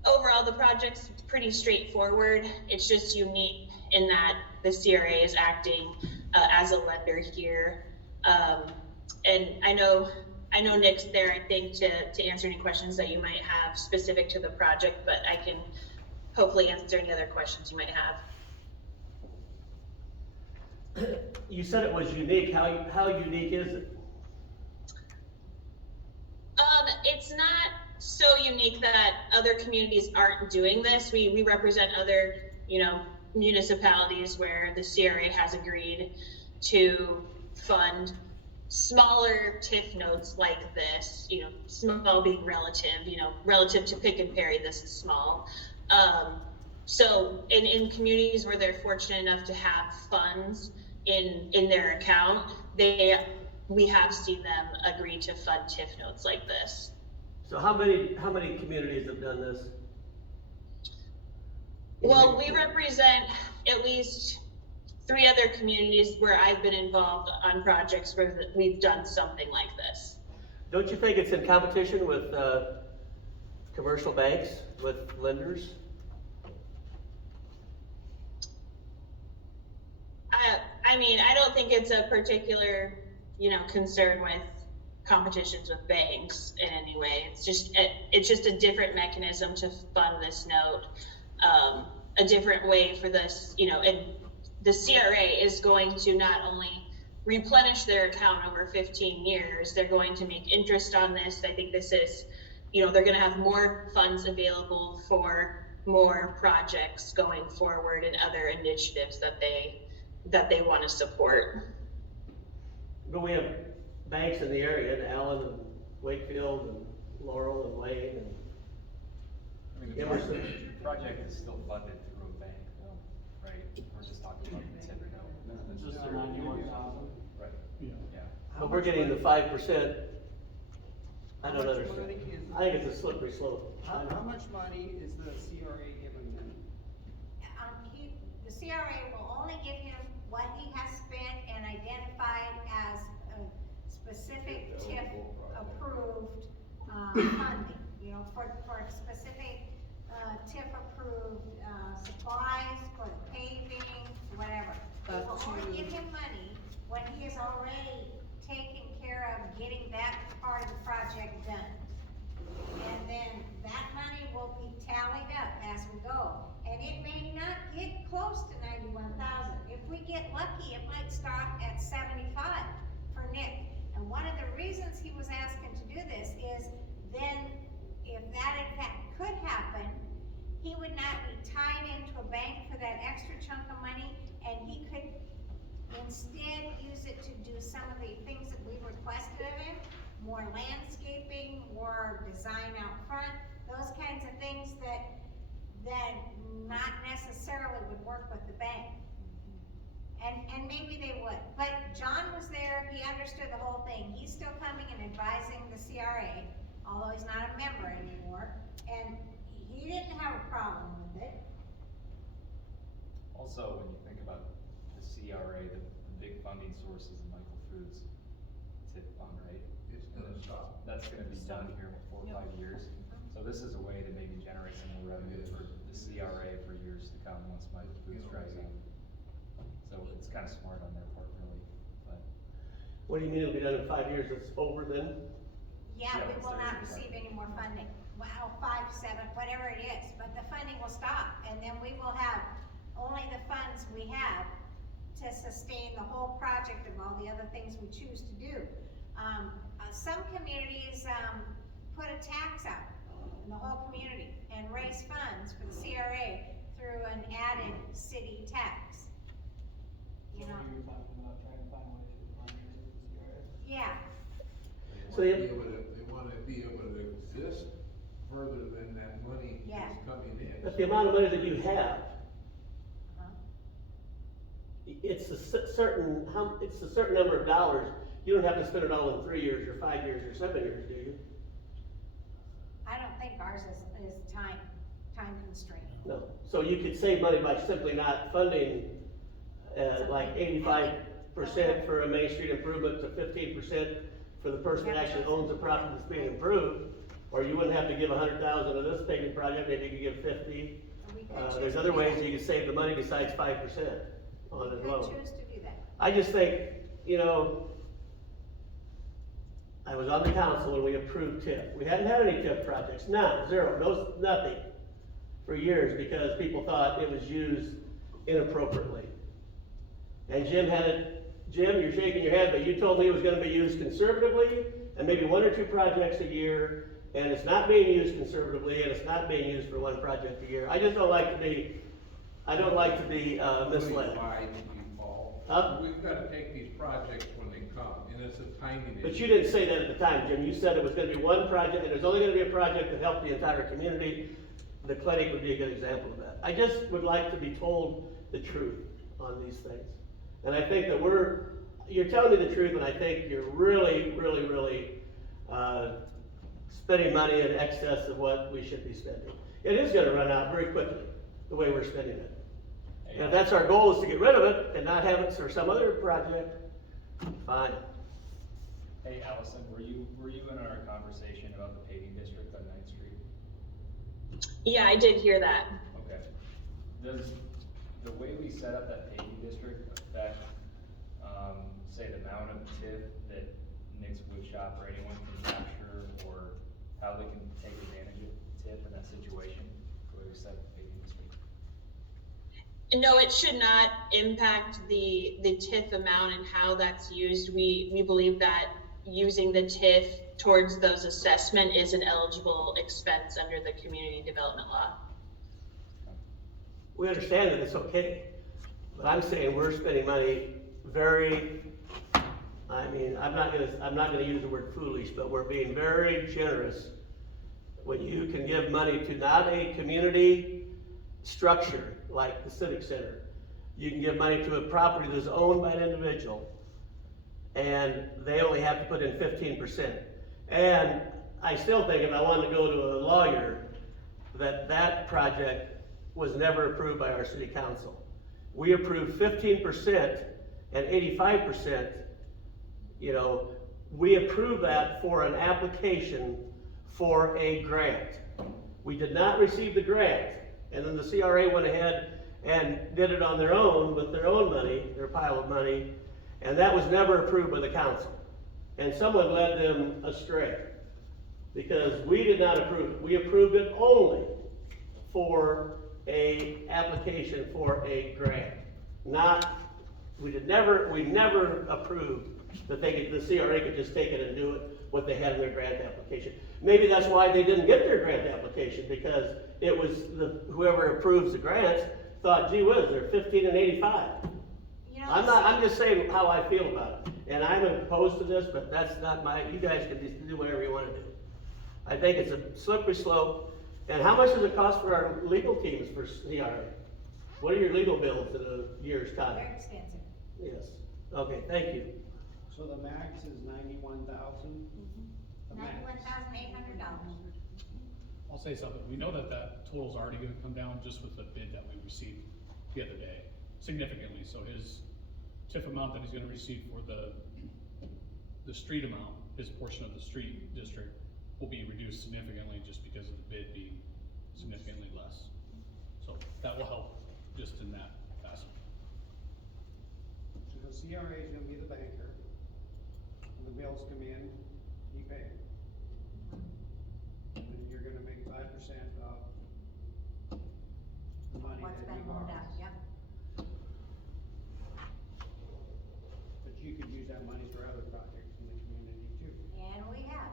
overall the project's pretty straightforward. It's just unique in that the CRA is acting as a lender here. And I know Nick's there, I think, to answer any questions that you might have specific to the project, but I can hopefully answer any other questions you might have. You said it was unique. How unique is it? It's not so unique that other communities aren't doing this. We represent other, municipalities where the CRA has agreed to fund smaller TIF notes like this, small being relative, relative to Pick and Perry, this is small. So in communities where they're fortunate enough to have funds in their account, we have seen them agree to fund TIF notes like this. So how many communities have done this? Well, we represent at least 3 other communities where I've been involved on projects where we've done something like this. Don't you think it's in competition with, commercial banks, with lenders? I mean, I don't think it's a particular, concern with competitions with banks in any way. It's just a different mechanism to fund this note, a different way for this, and the CRA is going to not only replenish their account over 15 years, they're going to make interest on this. I think this is, they're going to have more funds available for more projects going forward and other initiatives that they want to support. But we have banks in the area, in Allen and Wakefield and Laurel and Wayne and I mean, the Emerson. project is still funded through a bank, though, right? We're just talking about the TIF note. Just the 91,000. Right, Yeah. yeah. But we're getting the 5%. I don't understand. I think it's a slippery slope. How much money is the CRA giving them? The CRA will only give him what he has spent and identified as a specific TIF approved, funding, for specific, TIF approved, supplies for the paving, whatever. They will only give him money when he is already taken care of getting that part of the project done. And then that money will be tallied up as we go. And it may not get close to 91,000. If we get lucky, it might stop at 75 for Nick. And one of the reasons he was asking to do this is then, if that in fact could happen, he would not be tied into a bank for that extra chunk of money, and he could instead use it to do some of the things that we requested of him, more landscaping, more design out front, those kinds of things that not necessarily would work with the bank. And maybe they would, but John was there, he understood the whole thing. He's still coming and advising the CRA, although he's not a member anymore, and he didn't have a problem with it. Also, when you think about the CRA, the big funding source is the Michael Foods TIF fund, right? It's gonna stop. That's gonna be done here in 4 or 5 years. So this is a way to maybe generate some more revenue for the CRA for years to come once Michael Foods dries up. So it's kind of smart on their part, really, but. What do you mean it'll be done in 5 years? It's over then? Yeah, Yeah, we it's will not there. receive any more funding. Well, 5, 7, whatever it is, but the funding will stop, and then we will have only the funds we have to sustain the whole project of all the other things we choose to do. Some communities, put a tax out in the whole community and raise funds for the CRA through an added city tax. You were talking about trying to find ways to fund it with the CRA. Yeah, So They wanna be able to exist further than that money Yeah. is coming in. but the amount of money that you have, uh-huh. it's a certain number of dollars. You don't have to spend it all in 3 years or 5 years or 7 years, do you? I don't think ours is time constrained. No. So you could save money by simply not funding, like 85% for a Main Street improvement to 15% for the person that actually owns the property that's being improved. Or you wouldn't have to give 100,000 of this paving project, maybe you could give 50. We could choose There's to other do ways that. you can save the money besides 5% on We it could alone. choose to do that. I just think, I was on the council when we approved TIF. We hadn't had any TIF projects, none, zero, no, nothing, for years, because people thought it was used inappropriately. And Jim, you're shaking your head, but you told me it was gonna be used conservatively, and maybe 1 or 2 projects a year, and it's not being used conservatively, and it's not being used for 1 project a year. I just don't like to be I don't like to be misled. By default. Huh? We've gotta take these projects when they come, and it's a timing issue. But you didn't say that at the time, Jim. You said it was gonna be one project, and there's only gonna be a project that helped the entire community. The clinic would be a good example of that. I just would like to be told the truth on these things. And I think that you're telling me the truth, and I think you're really spending money in excess of what we should be spending. It is gonna run out very quickly, the way we're spending it. And if that's our goal, is to get rid of it and not have it for some other project, fine. Hey, Allison, were you in our conversation about the paving district on 9th Street? Yeah, I did hear that. Okay. Does the way we set up that paving district affect, say, the amount of TIF that Nick's Woodshop or anyone can capture, or how they can take advantage of TIF in that situation, the way we set up the paving district? No, it should not impact the TIF amount and how that's used. We believe that using the TIF towards those assessment is an eligible expense under the community development law. We understand that it's okay, but I'm saying we're spending money I'm not gonna use the word foolish, but we're being very generous when you can give money to not a community structure like the Civic Center. You can give money to a property that's owned by an individual, and they only have to put in 15%. And I still think, if I wanted to go to a lawyer, that project was never approved by our city council. We approved 15% and 85%, we approved that for an application for a grant. We did not receive the grant, and then the CRA went ahead and did it on their own with their own money, their pile of money, and that was never approved by the council. And someone led them astray, because we did not approve it. We approved it only for a application for a grant. We never approved that the CRA could just take it and do it what they had in their grant application. Maybe that's why they didn't get their grant application, because it was whoever approves the grants thought, gee whiz, they're 15 and 85. I'm just saying how I feel about it. And I'm opposed to this, but that's not you guys can just do whatever you want to do. I think it's a slippery slope. And how much does it cost for our legal teams for CRA? What are your legal bills in a year's time? Very extensive. Yes. Okay, thank you. So the max is $91,000? The max. $91,800. I'll say something. We know that total's already gonna come down just with the bid that we received the other day, significantly. So his TIF amount that he's gonna receive for the street amount, his portion of the street district, will be reduced significantly just because of the bid being significantly less. So that will help just in that facet. So the CRA is gonna be the banker. When the bills come in, you pay. And then you're gonna make 5% of the money What's that been you loaned borrow. out, yep. But you could use that money for other projects in the community too. And we have.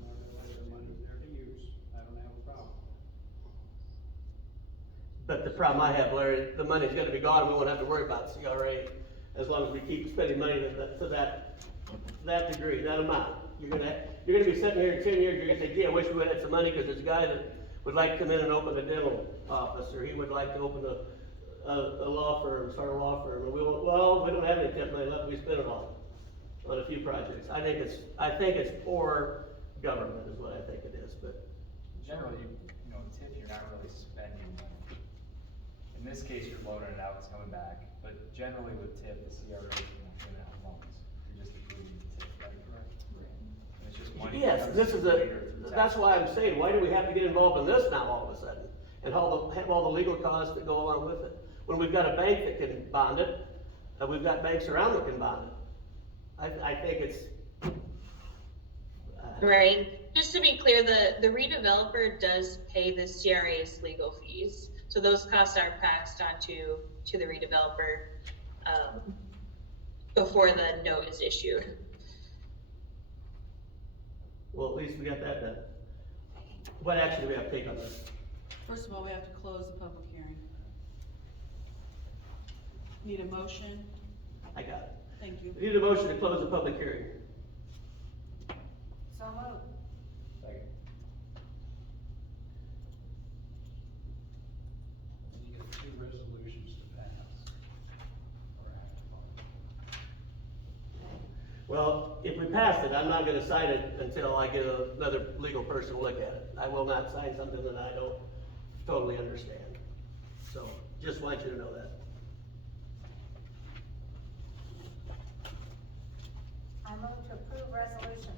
The money's there to use, I don't have a problem. But the problem I have, Larry, the money's gonna be gone, we won't have to worry about CRA as long as we keep spending money to that degree, that amount. You're gonna be sitting here in 10 years, you're gonna say, gee, I wish we had some money, because there's a guy that would like to come in and open a dental office, or he would like to open a law firm, start a law firm, and we don't have any TIF money left, we spend it all on a few projects. I think it's poor government is what I think it is, but. Generally, TIF, you're not really spending money. In this case, you're loaning it out, it's coming back, but generally with TIF, the CRA is not gonna have loans. You're just approving the TIF, right? And it's just money. Yes, that this comes is later through that's taxes. why I'm saying, why do we have to get involved in this now all of a sudden? And have all the legal costs that go along with it? When we've got a bank that can bond it, and we've got banks around that can bond it. I think it's. Right. Just to be clear, the redeveloper does pay the CRA's legal fees. So those costs are passed on to the redeveloper before the note is issued. Well, at least we got that done. What action do we have to take on this? First of all, we have to close the public hearing. Need a motion? I got it. Thank you. We need a motion to close the public hearing. So moved. Second. And you got 2 resolutions to pass or act upon. Well, if we pass it, I'm not gonna sign it until I get another legal person to look at it. I will not sign something that I don't totally understand. So, just want you to know that. I move to approve resolution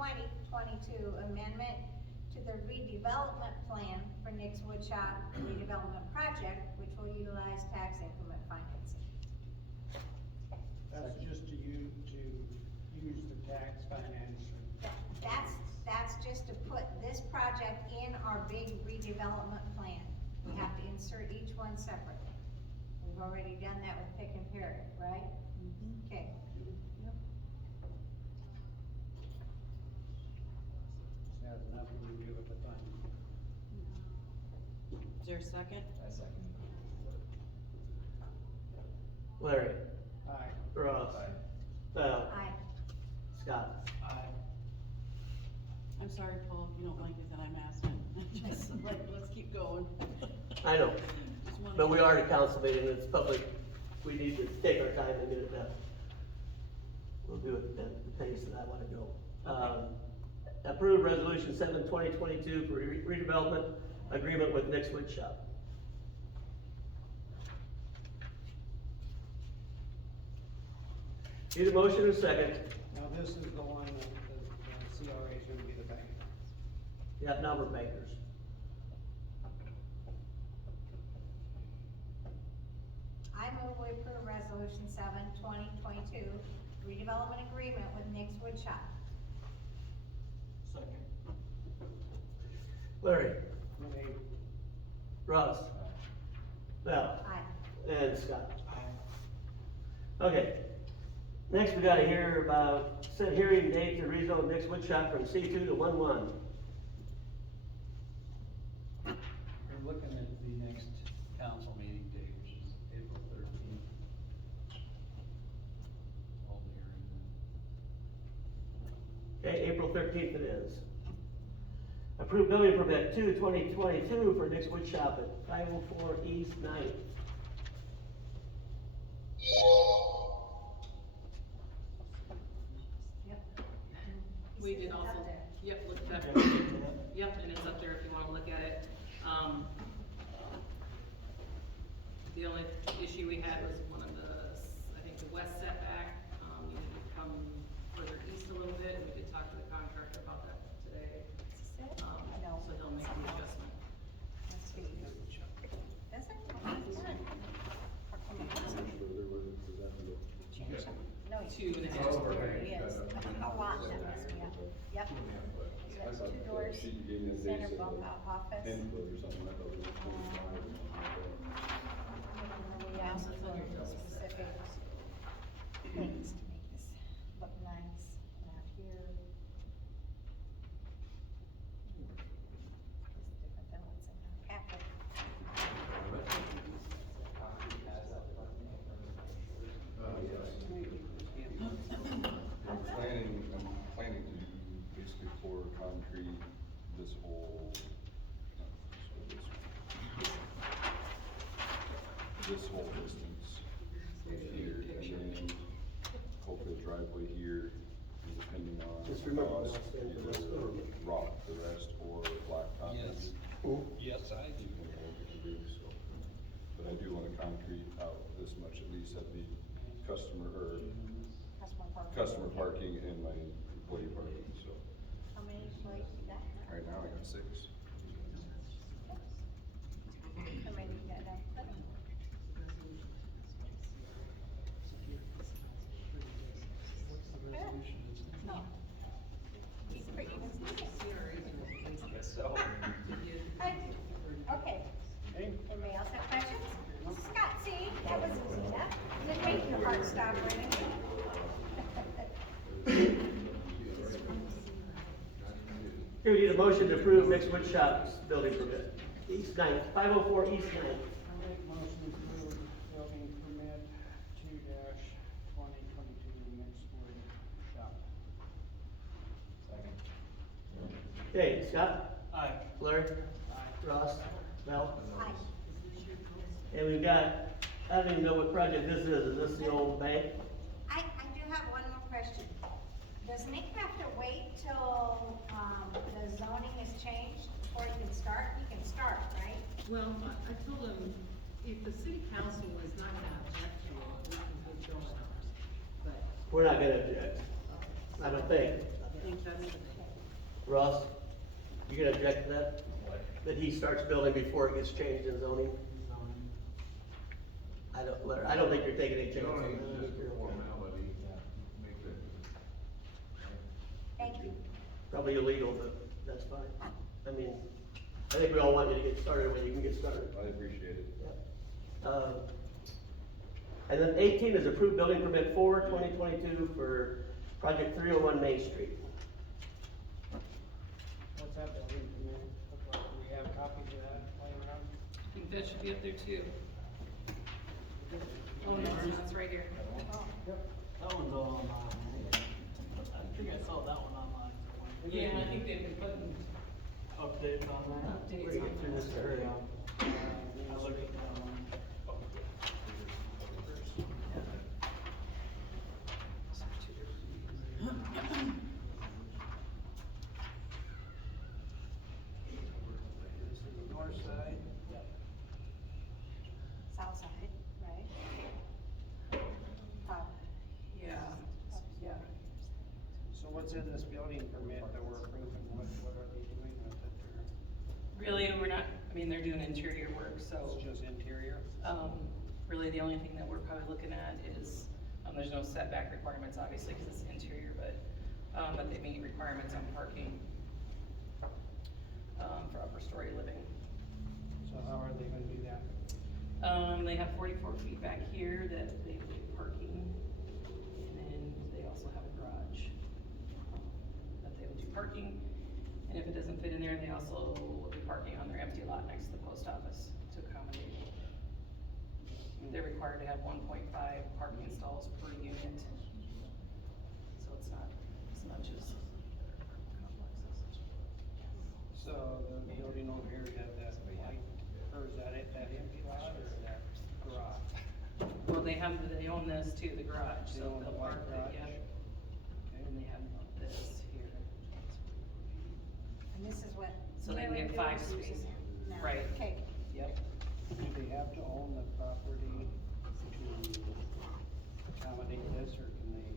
2022 amendment to the redevelopment plan for Nick's Woodshop redevelopment project, which will utilize tax increment financing. That's just to use the tax finance. That's just to put this project in our big redevelopment plan. We have to insert each one separately. We've already done that with Pick and Perry, right? Okay. Has nothing to do with the fund. Is there a second? I second. Larry, Aye. Ross, Aye. Val, Aye. Scott. Aye. I'm sorry, Paul, if you don't like it, then I'm asking. Just like, let's keep going. I know, Just wanna- but we are at a council meeting, it's public, we need to take our time and get it done. We'll do it at the pace that I wanna go. Approve resolution 7/2022 for redevelopment agreement with Nick's Woodshop. Need a motion and a second. Now, this is the one that the CRA is gonna be the bank. Yeah, now we're bankers. I move we approve resolution 7/2022 redevelopment agreement with Nick's Woodshop. Second. Larry, Nay. Ross, Val, Aye. and Scott. Aye. Okay. Next, we gotta hear about set hearing date to rezone Nick's Woodshop from C2 to 1-1. We're looking at the next council meeting date, which is April 13th. Hold the hearing then. Okay, April 13th it is. Approved building permit 2/2022 for Nick's Woodshop at 504 East 9th. Yep. We You see did it's also, up there. yep, look at that. Yep, and it's up there if you wanna look at it. The only issue we had was one of the, I think the west setback, needed to come further east a little bit, and we did talk to the contractor about that today. No. So they'll make the adjustment. Let's see. Does it? Oh, it's done. How come it doesn't? Change it? No, you 2.5. there it is. A lot that messed me up. Yep. So that's 2 doors, center bump out office. We asked for specific things to make this look nice. Not here. It's different than what's in the packet. I'm planning to do basically pour concrete this whole, this whole distance here, and then hopefully a driveway here, and depending on Just remember cost, to stand for this. either rock the rest or blacktop. Yes. Yes, I do. So, but I do want to concrete out this much, at least at the customer, or customer parking and my employee parking, so. How many employees you got? Right now, I got 6. How many you got down? No. He's pretty even speaking. Guess so. Okay. Hey, Anybody else have questions? Scott, see, that was easy enough. Didn't make your heart stop racing. Okay, we need a motion to approve mixed wood shops building permit. East Ninth, 504 East Ninth. I make motion to approve building permit 2-2022 mixed wood shop. Second. Okay, Scott? Aye. Larry? Ross? Mel? Aye. And we've got, I don't even know what project this is this the old bank? I do have one more question. Does Nick have to wait till, the zoning is changed before he can start? He can start, right? Well, I told him, if the city council was not gonna object to it, we can get going. But We're not gonna object, I don't think. I think that's the Ross, you gonna object to that? That he starts building before it gets changed in zoning? I don't think you're taking any You chances. don't need just a formality, make that. Thank you. Probably illegal, but that's fine. I mean, I think we all want you to get started when you can get started. I appreciate it. And then 18 is approved building permit 4/2022 for project 301 Main Street. What's that building permit look like? Do we have copies of that laying around? I think that should be up there too. Oh, no, it's right here. That one's all online. I think I saw that one online. Yeah, I think they've been putting Updates on that. We're updates gonna on get through this to hurry. I looked at that one. This is the north side. South side, right? Top. Yeah, yeah. So what's in this building permit that we're approving? What are they doing with it? Really, we're not, I mean, they're doing interior work, so, It's just interior? really the only thing that we're probably looking at is, there's no setback requirements, obviously, because it's interior, but they meet requirements on parking, for upper story living. So how are they gonna do that? They have 44 feet back here that they do parking, and then they also have a garage that they would do parking. And if it doesn't fit in there, they also will be parking on their empty lot next to the post office to accommodate. They're required to have 1.5 parking stalls per unit. So it's not as much as complexes. So the building over here, that white, or is that it, that empty lot or that garage? Well, they own this too, the garage, They so own the they'll white park garage? it, yep. And they have this here. And this is what. So they can Mary get 5 is using spaces. now. Right. Okay. Yep. Do they have to own the property to accommodate this, or can they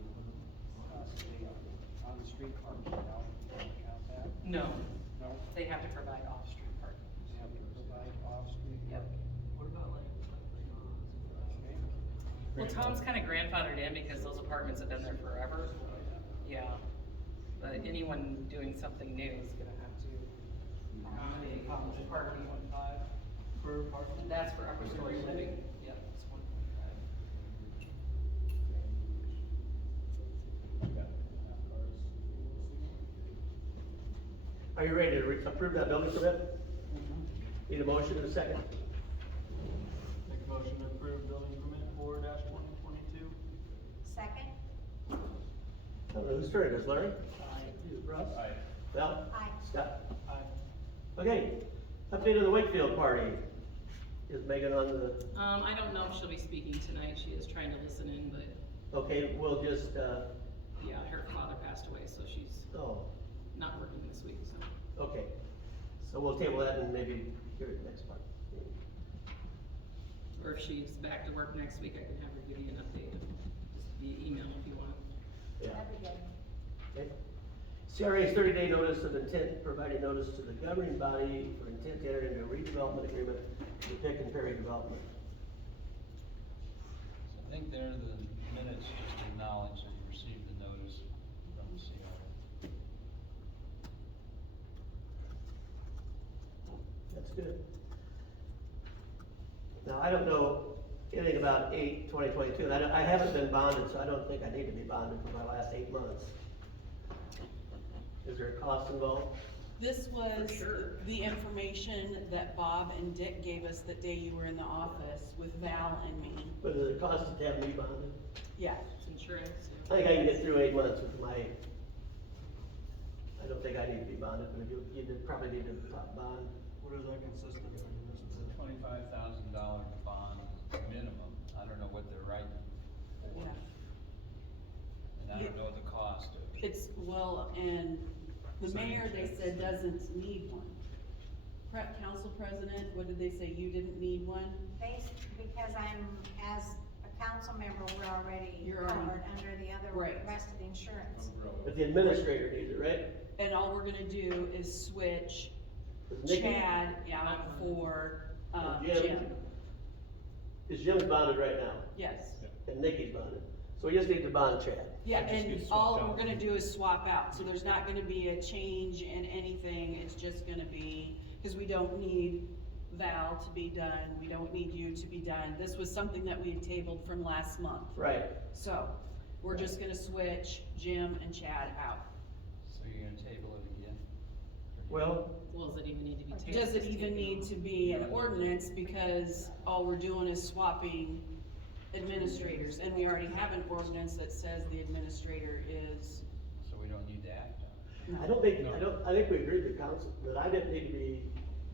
possibly on the street parking, now, count that? No, No, they have to provide off-street parking. they have to provide off-street Yep. parking. What about like, Okay. Well, Tom's kind of grandfathered in because those apartments have been there forever. Yeah. But anyone doing something new is gonna have to accommodate parking. 1.5 per parking? That's for upper story living. Yep, it's 1.5. Are you ready to approve that building permit? Need a motion and a second? Make a motion to approve building permit 4-2022. Second? I don't know whose turn it is, Larry? Russ? Aye. Val? Aye. Scott? Aye. Okay, update on the Wakefield party. Is Megan on the, I don't know if she'll be speaking tonight. She is trying to listen in, but okay, we'll just, yeah, her father passed away, so she's oh, not working this week, so. okay. So we'll table that and maybe hear it next month. Or if she's back to work next week, I can have her give you an update, just via email if you want. Yeah. That'd be good. Okay. CRA's 30-day notice of intent, providing notice to the governing body for intent to enter into a redevelopment agreement with Pick and Perry Development. So I think there, the minutes just acknowledge that you received the notice from the CRA. That's good. Now, I don't know anything about 8/2022, and I haven't been bonded, so I don't think I need to be bonded for my last 8 months. Is there a cost involved? This was sure. the information that Bob and Dick gave us that day you were in the office with Val and me. But does it cost to have me bonded? Yeah, It's insurance. I think I can get through 8 months with my, I don't think I need to be bonded, but you probably need to bond. What is that consistent of? It's a $25,000 bond minimum. I don't know what they're writing for. yeah. And I don't know the cost of it. It's, well, and the mayor, they said, doesn't need one. Council president, what did they say, you didn't need one? Because I'm, as a council member, we're already You're already- covered under the other Right. rest of the insurance. But the administrator needs it, right? And all we're gonna do is switch 'Cause Nikki- Chad out for, Jim. Jim. Cause Jim's bonded right now, Yes. and Nikki's bonded, so we just need to bond Chad. Yeah, It just and gets all swapped we're out. gonna do is swap out, so there's not gonna be a change in anything, it's just gonna be, cause we don't need Val to be done, we don't need you to be done. This was something that we had tabled from last month. Right, So, we're just gonna switch Jim and Chad out. So you're gonna table it again? well, Well, does it even need to be tabled? Does it even need to be an ordinance, because all we're doing is swapping administrators, and we already have an ordinance that says the administrator is. So we don't need to act on it? I think we agreed with council, that I didn't need to be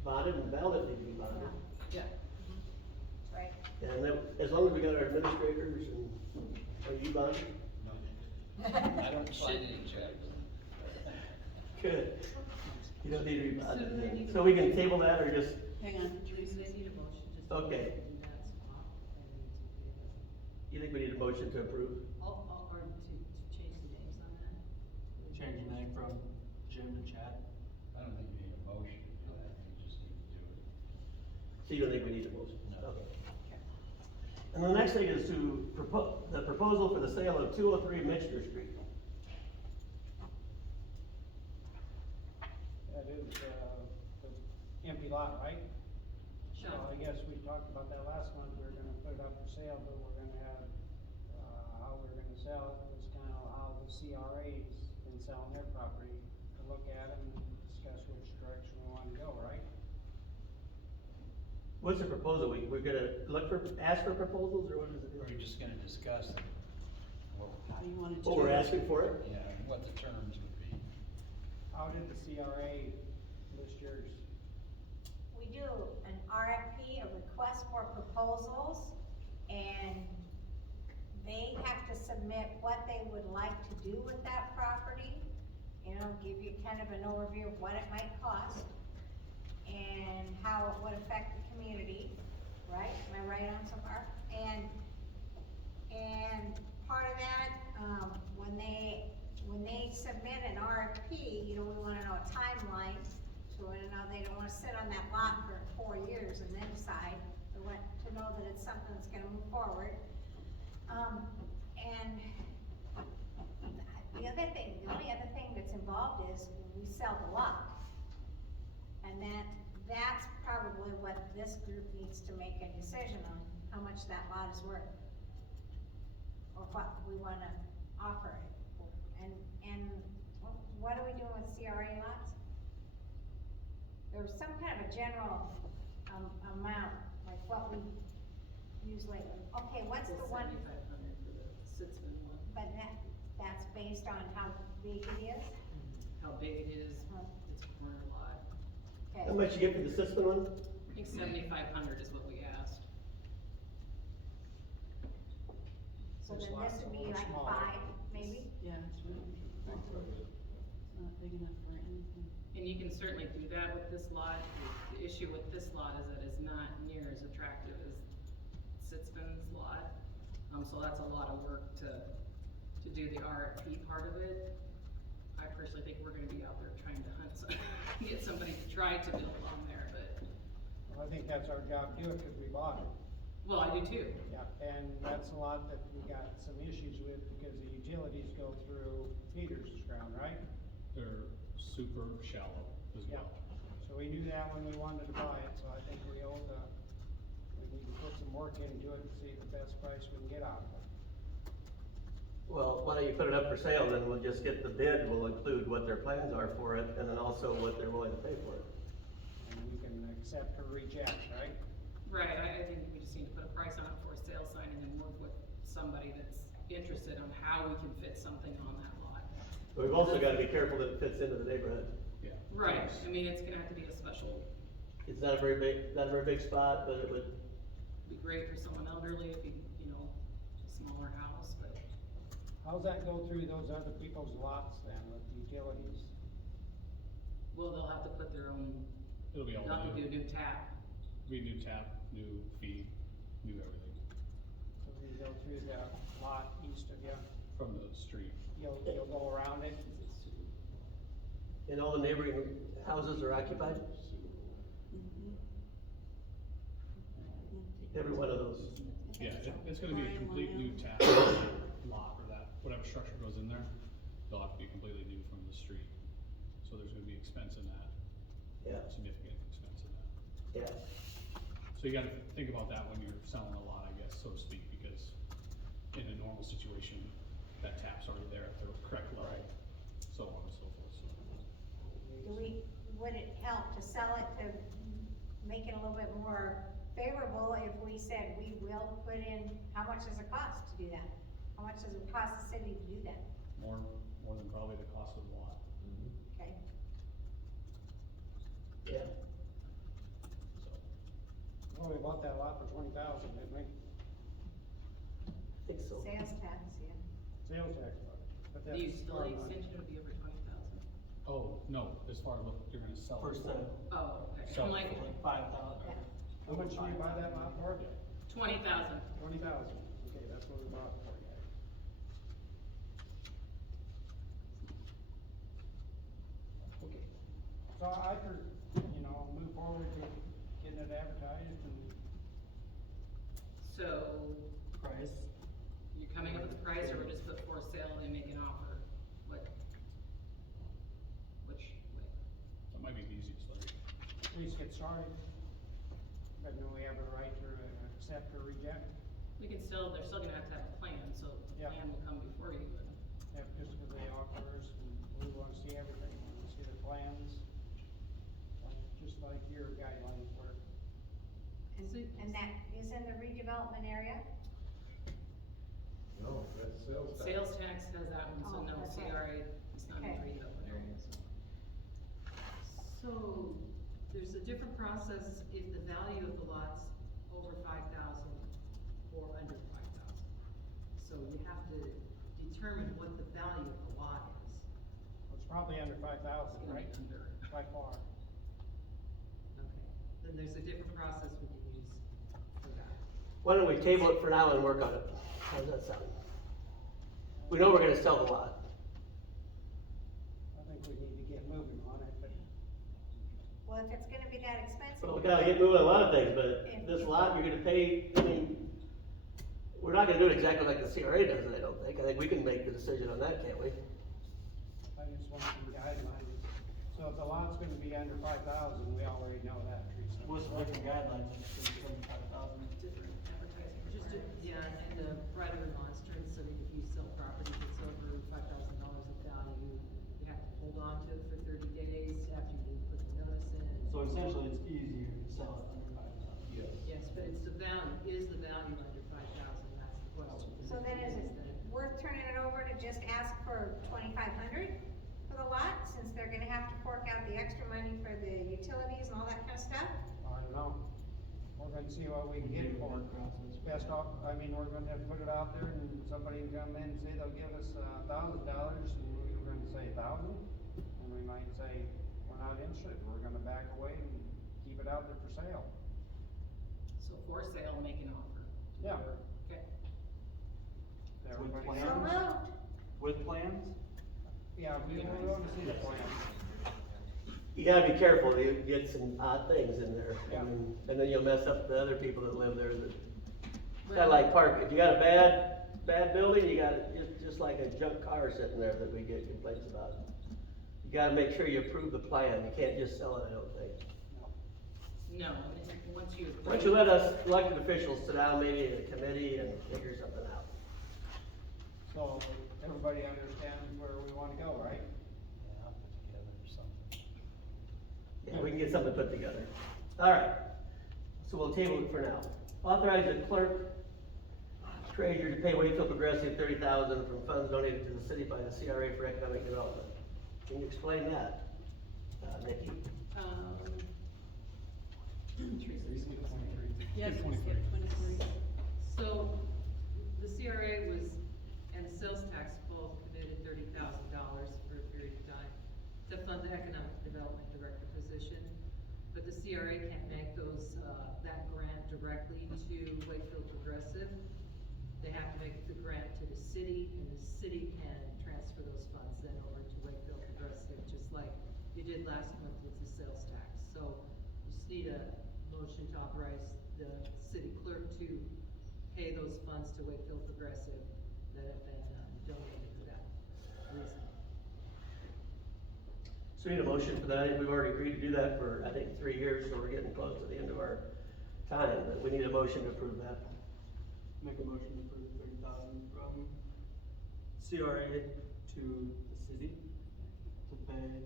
bonded and Val didn't need to be bonded. Yeah. Right. And then, as long as we got our administrators and, are you bonded? I don't sign any checks. Good. You don't need to be bonded, then. So we can table that or just, Hang on, okay. You think we need a motion to approve? Or to change the names on that? Change the name from Jim to Chad? I don't think you need a motion to do that, you just need to do it. So you don't think we need a motion? No. Okay. And the next thing is to the proposal for the sale of 203 Mitchell Street. That is, the empty lot, right? So I guess we talked about that last month, we were gonna put it up for sale, but we're gonna have, how we're gonna sell it was kind of how the CRA's been selling their property, to look at them and discuss which direction we wanna go, right? What's the proposal? We're gonna ask for proposals, or what is it? Or you're just gonna discuss what, how you wanna do it. What we're asking for it? yeah, what the terms would be. How did the CRA list yours? We do an RFP, a request for proposals, and they have to submit what they would like to do with that property. You know, give you kind of an overview of what it might cost and how it would affect the community, right? Am I right on so far? And part of that, when they submit an RFP, you know, we wanna know a timeline. So we know they don't wanna sit on that lot for 4 years and then decide. We want to know that it's something that's gonna move forward. And the only other thing that's involved is we sell the lot. And that's probably what this group needs to make a decision on, how much that lot is worth. Or what we wanna offer it. And what are we doing with CRA lots? There's some kind of a general, amount, like what we use lately. Okay, what's the one, 7,500 for the Sitzman one. but that's based on how big it is? How big it is, it's a corner lot. How Okay, much you get for the system one? I think 7,500 is what we asked. so This then lot's this would a be little like smaller. 5, maybe? Yeah, it's really, it's not big enough for anything. And you can certainly do that with this lot. The issue with this lot is that it's not near as attractive as Sitzman's lot. So that's a lot of work to do the RFP part of it. I personally think we're gonna be out there trying to hunt get somebody to try to build on there, but, Well, I think that's our job to do it, cause we bought it. well, I do too. Yeah, and that's a lot that we got some issues with, because the utilities go through Peters' ground, right? They're super shallow as Yeah. well. So we knew that when we wanted to buy it, so I think we need to put some work into it and see the best price we can get out of it. Well, why don't you put it up for sale, and then we'll just get the bid, will include what their plans are for it, and then also what they're willing to pay for it. And we can accept or reject, right? Right, I think we just need to put a price on it for a sale sign and then work with somebody that's interested on how we can fit something on that lot. But we've also gotta be careful that it fits into the neighborhood. Yeah. Right, I mean, it's gonna have to be a special, It's not a very big spot, but it would, be great for someone elderly if you know, a smaller house, but How's that go through those other people's lots then with utilities? well, they'll have to put their own, It'll be all they'll have to do new. a new tap. Be new tap, new feed, new everything So you go through the lot east of you, from the street. you'll go around it? and all the neighboring houses are occupied? Every one of those. Yeah, it's gonna be a complete new tap lot, or that, whatever structure goes in there, they'll have to be completely new from the street. So there's gonna be expense in that, Yeah, significant expense in that. yeah. So you gotta think about that when you're selling a lot, I guess, so to speak, because in a normal situation, that tap's already there at the correct level, so on and so forth, so. Would it help to sell it to make it a little bit more favorable if we said we will put in, how much does it cost to do that? How much does it cost the city to do that? More than probably the cost of the lot. Okay, Yeah, So, Well, we bought that lot for 20,000, didn't we? I think so. sales tax, yeah. Sales tax, but The that's utility our money. extension would be over 20,000. oh, no, as far as what you're gonna sell. it for. Oh, okay, So- I'm like, 5,000. How much did you buy that lot for? 20,000. 20,000, okay, that's what we bought it for, guys. Okay, so I could, move forward to getting it advertised and, So, Price? you're coming up with a price, or we're just put for sale and make an offer? Which way? That might be the easiest way. at least get started. But then we have a right to accept or reject. We can still, they're still gonna have to have a plan, so the Yeah. plan will come before you, but. Have just because they offer us, and we want to see everything, we want to see the plans, just like your guidelines were. And that is in the redevelopment area? No, that's sales tax. Sales tax has that one, so Oh, no, that's right. CRA, it's not in the Okay. redevelopment area, so. So, there's a different process if the value of the lot's over 5,000 or under 5,000. So you have to determine what the value of the lot is. It's probably under 5,000, It's gonna right? be under. By far. Okay, then there's a different process we can use for that. Why don't we table it for now and work on it? How's that sound? We know we're gonna sell the lot. I think we need to get moving on it, but Well, if it's gonna be that expensive. Well, we gotta get moving on a lot of things, but this lot, you're gonna pay, I mean, we're not gonna do it exactly like the CRA does it, I don't think. I think we can make the decision on that, can't we? I just want some guidelines. So if the lot's gonna be under 5,000, we already know that, Teresa. What's the different guidelines, it's 75,000? Different advertising. Just, and a right of remonstrance, so that if you sell property that's over $5,000 of value, you have to hold on to it for 30 days after you put the notice in. So essentially, it's easier to sell it under 5,000. Yes. Yes, but it's the value, is the value under 5,000, that's the question. So then is it worth turning it over to just ask for 2,500 for the lot, since they're gonna have to fork out the extra money for the utilities and all that kind of stuff? I don't know. We're gonna see what we can get for it. Best off, we're gonna have to put it out there and somebody can come in and say they'll give us $1,000 and we were gonna say 1,000. And we might say, we're not interested, we're gonna back away and keep it out there for sale. So for sale, make an offer. Yeah. Okay. Everybody- plans? So moved. With plans? Yeah, we want to see the plan. You gotta be careful, you get some odd things in there. I Yeah. mean, and then you'll mess up the other people that live there that, kinda like park, if you got a bad building, you got, just like a junk car sitting there that we get complaints about. You gotta make sure you approve the plan, you can't just sell it, I don't think. No, once you. Why don't you let us elected officials sit down maybe in a committee and figure something out? So everybody understands where we wanna go, right? Yeah, I'll put together something. Yeah, we can get something put together. All right, so we'll table it for now. Authorize the clerk treasurer to pay Wakefield Progressive $30,000 from funds donated to the city by the CRA for economic development. Can you explain that, Nikki? Yes, Skip 23. skip 23. So, the CRA was, and the sales tax both committed $30,000 for a period of time to fund the economic development director position. But the CRA can't make those, that grant directly to Wakefield Progressive. They have to make the grant to the city, and the city can transfer those funds then over to Wakefield Progressive, just like you did last month with the sales tax. So, you just need a motion to authorize the city clerk to pay those funds to Wakefield Progressive that have been donated for that reason. So we need a motion for that. I think we've already agreed to do that for, I think, 3 years, so we're getting close to the end of our time, but we need a motion to approve that. Make a motion to approve the 30,000 from CRA to the city to pay,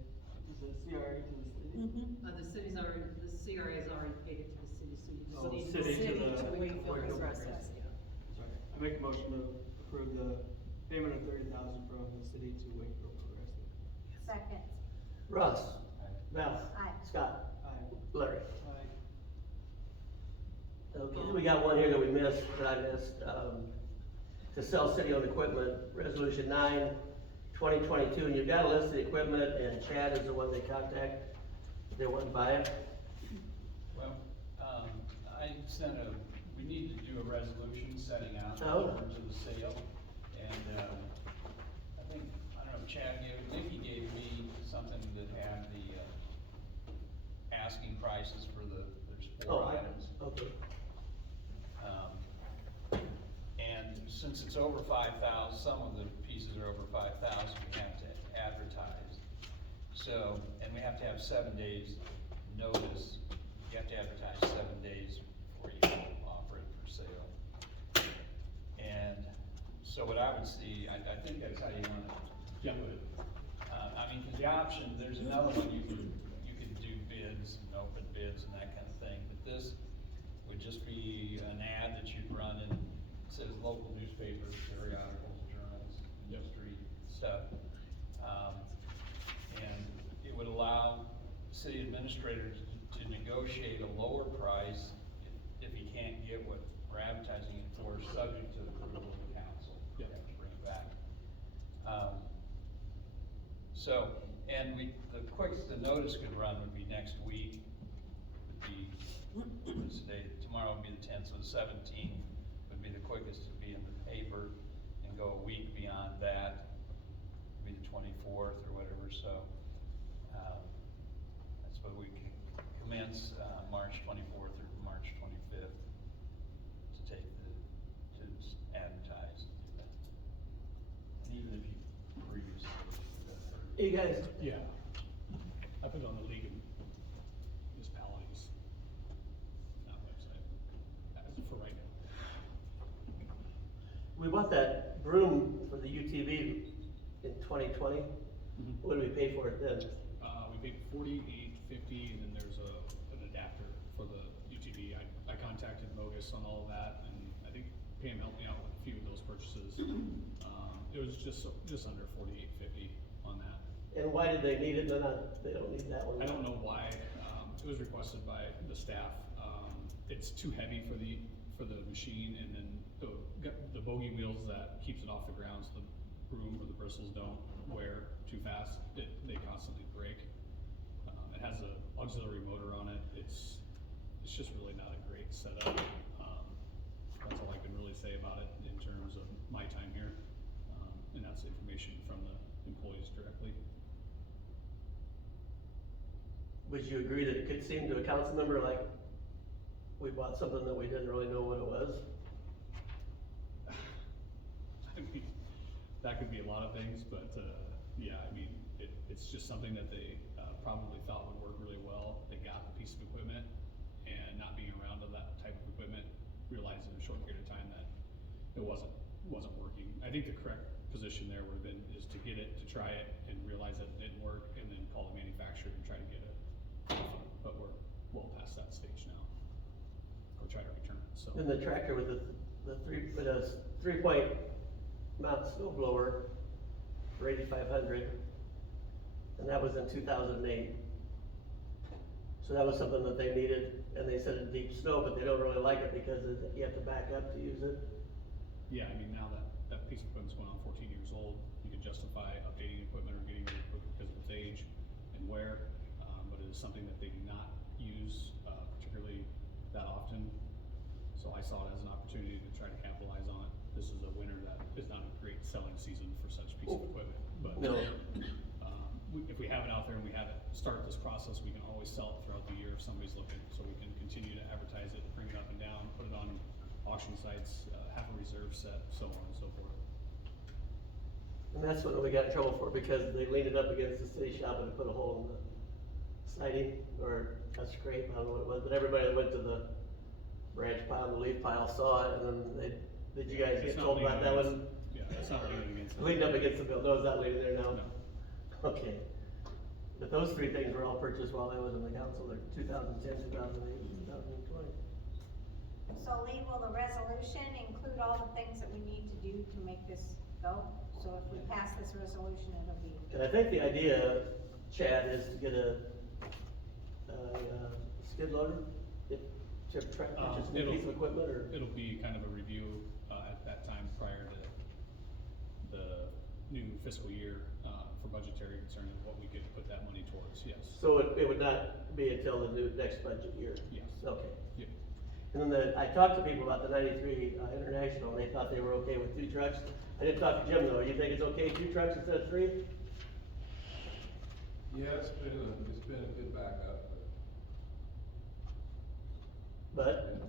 is it CRA to the city? The city's already, the CRA has already paid it to the city, so you Oh, just need the city to city the to Wakefield Wakefield Progressive. Sorry, I make a motion to approve the payment of 30,000 from the city to Wakefield Progressive. Second. Russ? Aye. Val? Aye. Scott? Aye. Larry? Aye. Okay, we got one here that we missed, that I missed, to sell city-owned equipment, resolution 9/2022, and you've got a list of the equipment, and Chad is the one they contact, if they want to buy it. Well, I sent we need to do a resolution setting out in Oh. terms of the sale. And, I think, I don't know, Chad Nikki gave me something that had the, asking prices for there's 4 items. Okay. And since it's over 5,000, some of the pieces are over 5,000, we have to advertise. So, and we have to have 7 days notice. You have to advertise 7 days before you offer it for sale. And so what I would see, I think that's how you wanna do it. I mean, 'cause the option, there's another one, you could do bids and open bids and that kind of thing, but this would just be an ad that you'd run in, says local newspapers, periodicals, journals, industry stuff. And it would allow city administrators to negotiate a lower price if you can't get what we're advertising it for, subject to the approval of the council. You have to bring it back. So, and the quickest the notice could run would be next week, would be, what's today, tomorrow would be the 10th, so the 17th would be the quickest to be in the paper, and go a week beyond that, would be the 24th or whatever, so, that's what we can commence, March 24th or March 25th, to advertise and do that. And even if you previously. You guys, Yeah. I put it on the League of Municipalities, website, as for right now. we bought that broom for the UTV in 2020. Mhm. What did we pay for it then? We paid $48.50, and then there's an adapter for the UTV. I contacted Mogus on all of that, and I think Pam helped me out with a few of those purchases. It was just under $48.50 on that. And why did they need it? They don't need that one. I don't know why, it was requested by the staff. It's too heavy for the machine, and then the bogey wheels that keeps it off the ground, so the broom or the bristles don't wear too fast. They constantly break. It has an auxiliary motor on it. It's just really not a great setup. That's all I can really say about it in terms of my time here. And that's information from the employees directly. Would you agree that it could seem to a council member like we bought something that we didn't really know what it was? I mean, that could be a lot of things, but, yeah, I mean, it's just something that they, probably thought would work really well. They got the piece of equipment, and not being around to that type of equipment, realized in a short period of time that it wasn't working. I think the correct position there would have been, is to get it, to try it, and realize that it didn't work, and then call the manufacturer and try to get it. But we're well past that stage now. Or try to return it, so. Then the tractor with the 3-point mount snow blower for 8,500, and that was in 2008. So that was something that they needed, and they said in deep snow, but they don't really like it because you have to back up to use it. Yeah, I mean, now that piece of equipment's going on 14 years old, you can justify updating equipment or getting rid of equipment because of its age and wear, but it is something that they do not use, particularly that often. So I saw it as an opportunity to try to capitalize on it. This is a winter that is not a great selling season for such a piece of equipment, but. No. If we have it out there and we have it start this process, we can always sell it throughout the year if somebody's looking, so we can continue to advertise it, bring it up and down, put it on auction sites, have a reserve set, so on and so forth. And that's what we got in trouble for, because they leaned it up against the city shop and put a hole in the siding, or a scrape, I don't know what it was, but everybody that went to the branch pile, the leaf pile saw it, and then did you guys It's get not told about leaning that one? against- Yeah, it's not leaning against. Leaned up against the bill, no, it's not leaning there now? No. Okay. But those three things were all purchased while I was in the council, they're 2010, 2008, 2020. So Lee, will the resolution include all the things that we need to do to make this go? So if we pass this resolution, it'll be, And I think the idea, Chad, is to get a skid loader, to purchase a new piece of equipment, or? It'll be kind of a review, at that time prior to the new fiscal year, for budgetary concern of what we could put that money towards, yes. So it would not be until the next budget year? Yes. Okay. Yep. And then I talked to people about the 93 International, and they thought they were okay with 2 trucks. I didn't talk to Jim though, you think it's okay 2 trucks instead of 3? Yeah, it's been a good backup, But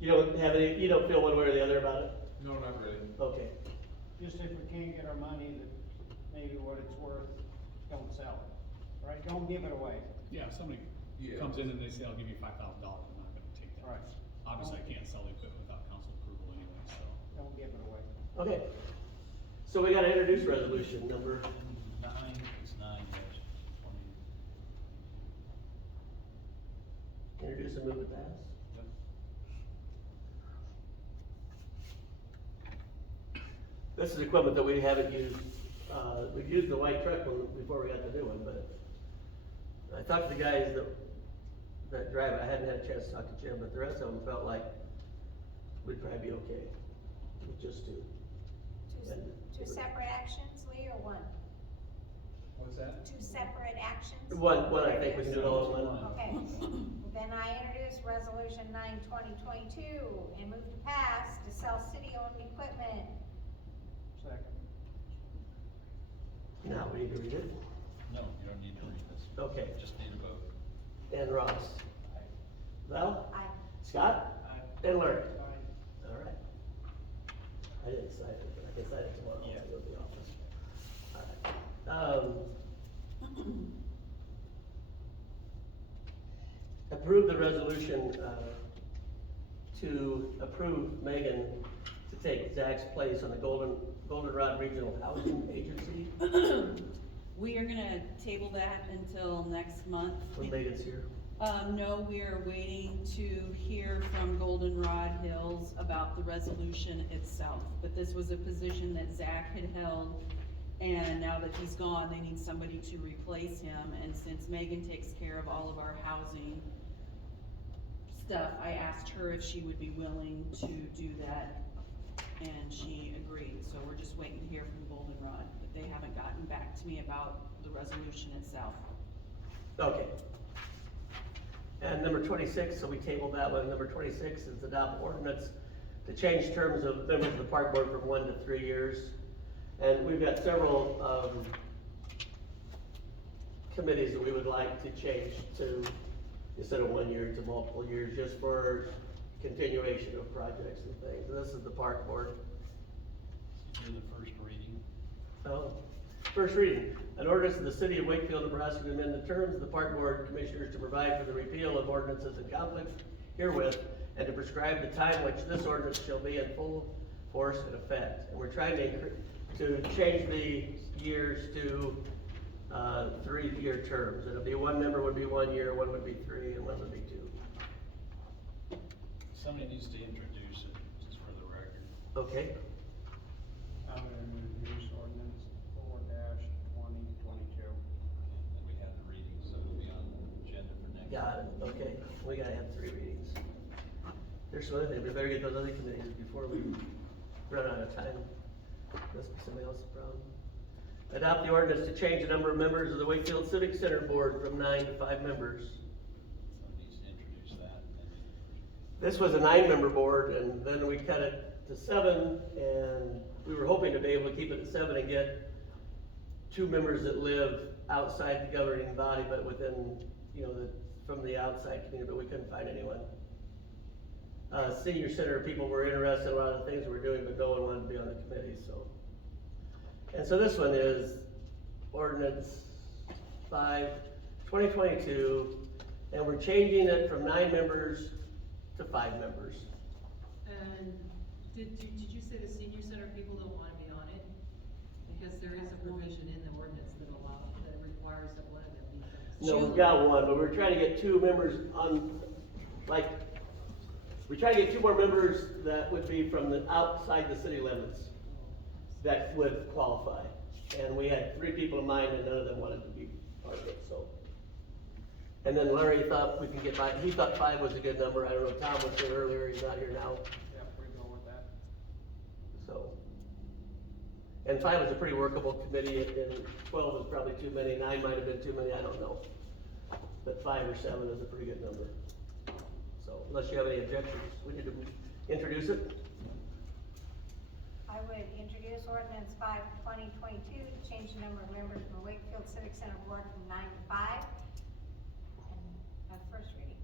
yeah. you don't feel one way or the other about it? No, not really. Okay. Just if we can't get our money, that maybe what it's worth, don't sell it, right? Don't give it away. Yeah, if somebody Yeah. comes in and they say, I'll give you $5,000, I'm not gonna take that. Right. Obviously, I can't sell the equipment without council approval anyway, so. Don't give it away. Okay. So we gotta introduce resolution number, 9/20. introduce and move to pass. This is equipment that we haven't used, we've used the white truck one before we got the new one, but I talked to the guys that drive it, I hadn't had a chance to talk to Jim, but the rest of them felt like we'd probably be okay with just 2. two separate actions, Lee, or one? What's that? 2 separate actions? One, I think we can do it all in one. Okay, then I introduce resolution 9/2022 and move to pass to sell city-owned equipment. Second. Now we need to read it. No, you don't need to read this. Okay. Just need a vote. And Ross. Val? Aye. Scott? And Larry? Aye. All right. I didn't sign it, but I can sign it tomorrow. Yeah. I'll go to the office. All right. Approve the resolution, to approve Megan to take Zach's place on the Goldenrod Regional Housing Agency We are gonna table that until next month. when Megan's here. No, we are waiting to hear from Goldenrod Hills about the resolution itself. But this was a position that Zach had held, and now that he's gone, they need somebody to replace him. And since Megan takes care of all of our housing stuff, I asked her if she would be willing to do that, and she agreed. So we're just waiting to hear from Goldenrod, but they haven't gotten back to me about the resolution itself. Okay. And number 26, so we tabled that one. Number 26 is adopt ordinance to change terms of members of the park board from 1 to 3 years. And we've got several, committees that we would like to change to, instead of 1 year, to multiple years, just for continuation of projects and things. And this is the park board. Do the first reading. Oh, first reading, an ordinance of the city of Wakefield, Nebraska to amend the terms of the park board commissioners to provide for the repeal of ordinances in conflict herewith and to prescribe the time which this ordinance shall be in full force and effect. And we're trying to change the years to, 3-year terms. It'll be one member would be 1 year, one would be 3, and one would be 2. Somebody needs to introduce it, just for the record. Okay, I'm gonna introduce ordinance 4-2022. And we have the reading, so it'll be on the agenda for next. got it, okay. We gotta have 3 readings. There's some other things, we better get those other committees before we run out of time. Must be somebody else's problem. Adopt the ordinance to change the number of members of the Wakefield Civic Center Board from 9 to 5 members. Somebody needs to introduce that. This was a 9-member board, and then we cut it to 7, and we were hoping to be able to keep it at 7 and get 2 members that live outside the governing body, but within, from the outside community, but we couldn't find anyone. Senior center people were interested in a lot of the things we're doing, but no one wanted to be on the committee, so. And so this one is ordinance 5/2022, and we're changing it from 9 members to 5 members. And did you say the senior center people don't wanna be on it? Because there is a provision in the ordinance that requires that one of them be from the. No, we've got one, but we're trying to get 2 members on, we try to get 2 more members that would be from the outside the city limits that would qualify. And we had 3 people in mind, and none of them wanted to be part of it, so. And then Larry thought we could get by, he thought 5 was a good number. I don't know, Tom was here earlier, he's not here now, Yep, we go with that. so. And 5 was a pretty workable committee, and 12 was probably too many, 9 might have been too many, I don't know. But 5 or 7 is a pretty good number. So, unless you have any objections, we need to introduce it. I would introduce ordinance 5/2022 to change the number of members of the Wakefield Civic Center Board from 9 to 5. And first reading.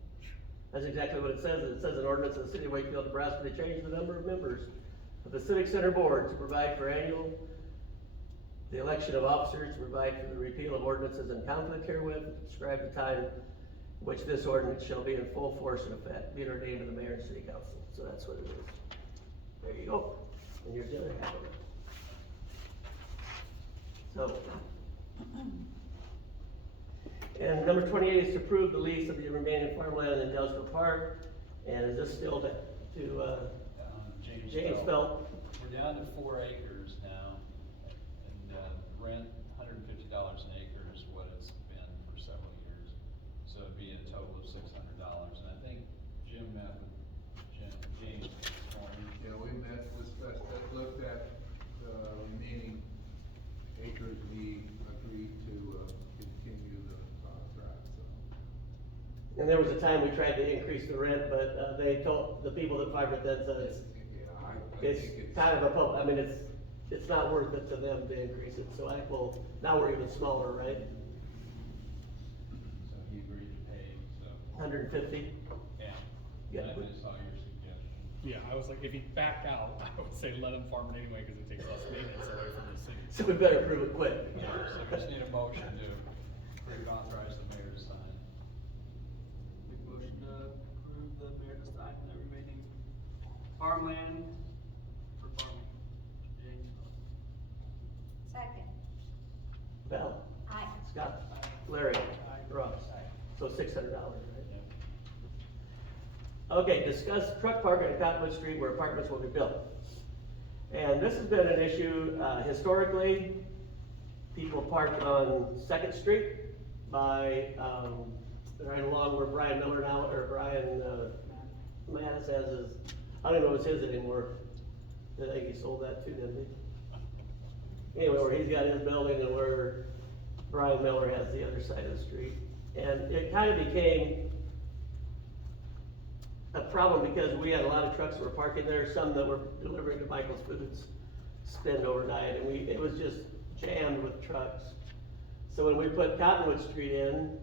That's exactly what it says. It says an ordinance of the city of Wakefield, Nebraska to change the number of members of the Civic Center Board to provide for the election of officers, to provide for the repeal of ordinances in conflict herewith, to describe the time which this ordinance shall be in full force and effect, be ordained to the mayor and city council. So that's what it is. There you go. And here's the other half of it. So. And number 28 is to approve the lease of the remaining farmland in Industrial Park. And is this still to James Felt? We're down to 4 acres now, and rent $150 an acre is what it's been for several years. So it'd be a total of $600, and I think Jim met with James this morning. Yeah, we met, discussed that, looked at the remaining acres, we agreed to, continue the contract, so. And there was a time we tried to increase the rent, but they told the people that farmed it then said it's kind of it's not worth it to them to increase it. So now we're even smaller, right? So he agreed to pay, so. 150? Yeah. Yeah. I just saw your suggestion. Yeah, I was like, if he backed out, I would say let him farm it anyway, cause it takes less maintenance away from the city. So we better prove it quick. Yeah, so we just need a motion to authorize the mayor to sign. Make a motion to approve the mayor to sign the remaining farmland for farming. James. Second. Val? Aye. Scott? Larry? Ross? So $600, right? Okay, discuss truck parking on Cottonwood Street where apartments will be built. And this has been an issue, historically. People park on 2nd Street by, right along where Brian Miller now, or Brian, Mattis has his, I don't even know if it's his anymore. I think he sold that too, didn't he? Anyway, where he's got his building and where Brian Miller has the other side of the street. And it kind of became a problem because we had a lot of trucks that were parking there, some that were delivering to Michael's Foods, spend overnight, and it was just jammed with trucks. So when we put Cottonwood Street in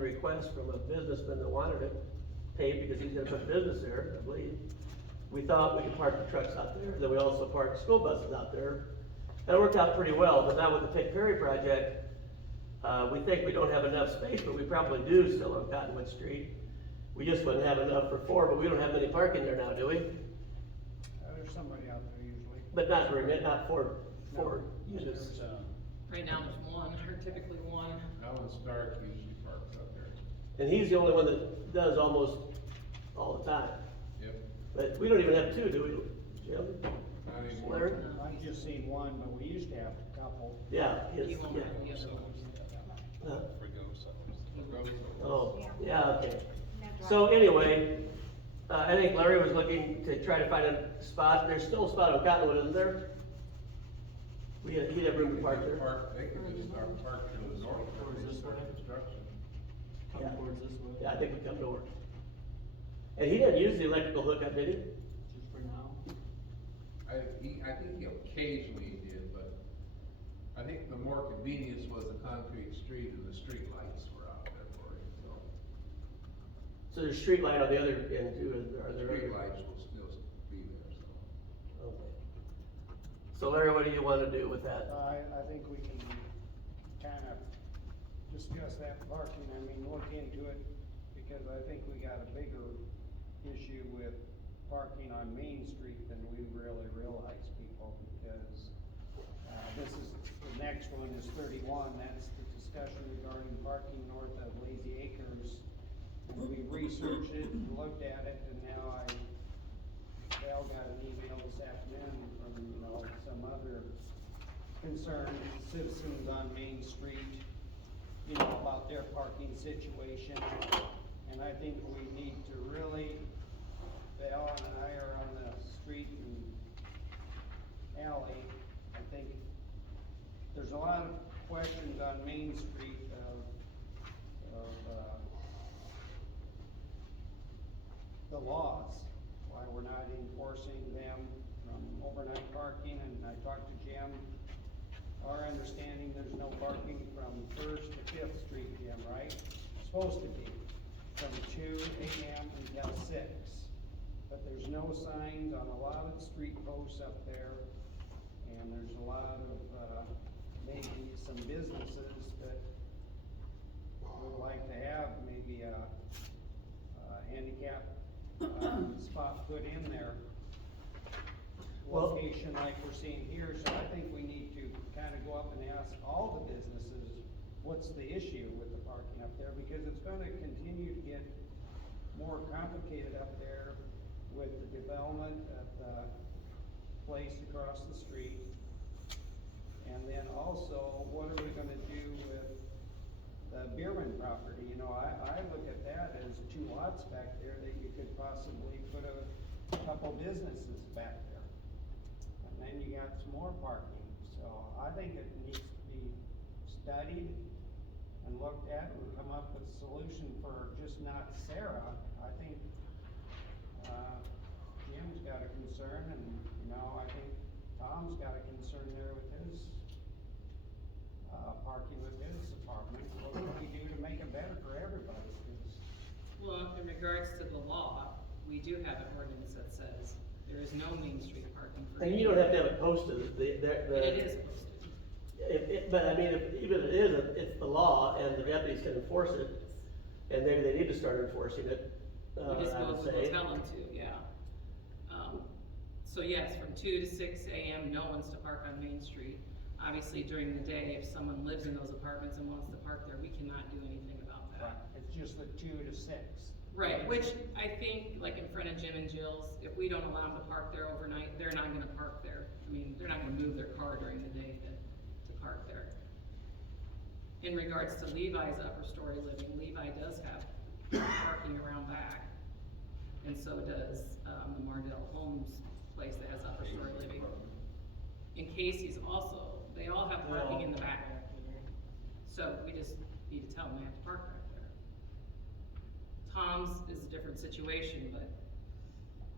request from a businessman that wanted it paid because he's gonna put business there, I believe, we thought we could park the trucks out there. Then we also parked school buses out there. That worked out pretty well, but now with the Pitt Perry project, we think we don't have enough space, but we probably do still on Cottonwood Street. We just wouldn't have enough for 4, but we don't have any parking there now, do we? somebody out there usually. But not for use. There's, Right now, there's one, or typically one. Alan Stark usually parks out there. And he's the only one that does almost all the time. Yep. But we don't even have two, do we, Jim? Not anymore. Larry? I've just seen one, but we used to have a couple. Yeah, his, You won't yeah. have the other one. Huh? Go. Oh, yeah, okay. That's right. So anyway, I think Larry was looking to try to find a spot, there's still a spot on Cottonwood, isn't there? He'd have room to park there. They could just start parking to the north where they start construction. Come Yeah. towards this way. Yeah, I think we come north. And he didn't use the electrical hookup, did he? Just for now. I think he occasionally did, but I think the more convenience was the concrete street and the street lights were out there for him, so. So there's street light on the other end too, are there? Street other- lights will still be there, so. Okay. So Larry, what do you wanna do with that? I think we can kind of discuss that parking, I mean, look into it, because I think we got a bigger issue with parking on Main Street than we really realize, people, because, this is, the next one is 31, that's the discussion regarding parking north of Lazy Acres. And we researched it and looked at it, and now Val got an email this afternoon from, some other concerned citizens on Main Street, about their parking situation. And I think we need to really, Val and I are on the street and alley, I think there's a lot of questions on Main Street of the laws, why we're not enforcing them from overnight parking, and I talked to Jim. Our understanding, there's no parking from First to Fifth Street, Jim, right? Supposed to be, from 2 AM until 6. But there's no signs on a lot of the street posts up there, and there's a lot of, maybe some businesses that would like to have maybe a handicap spot put in their Well- location like we're seeing here, so I think we need to kind of go up and ask all the businesses, what's the issue with the parking up there, because it's gonna continue to get more complicated up there with the development at the place across the street. And then also, what are we gonna do with the Bierman property? I look at that as 2 lots back there that you could possibly put a couple businesses back there. And then you got some more parking, so I think it needs to be studied and looked at and come up with a solution for just not Sarah. I think, Jim's got a concern, and, I think Tom's got a concern there with his, parking with his apartment. What can we do to make it better for everybody? 'Cause Well, in regards to the law, we do have an ordinance that says there is no Main Street parking for. And you don't have to have it posted, And it is posted. but I mean, even if it isn't, it's the law and the deputies can enforce it. And maybe they need to start enforcing it, We just I go, would we'll say. tell them to, yeah. So yes, from 2 to 6 AM, no one's to park on Main Street. Obviously, during the day, if someone lives in those apartments and wants to park there, we cannot do anything about that. It's just the 2 to 6. Right, which I think, like in front of Jim and Jill's, if we don't allow them to park there overnight, they're not gonna park there. I mean, they're not gonna move their car during the day to park there. In regards to Levi's upper story living, Levi does have parking around back. And so does, the Mardell Homes place that has upper story living. And Casey's also, they all have parking in the back. So we just need to tell them they have to park back there. Tom's is a different situation, but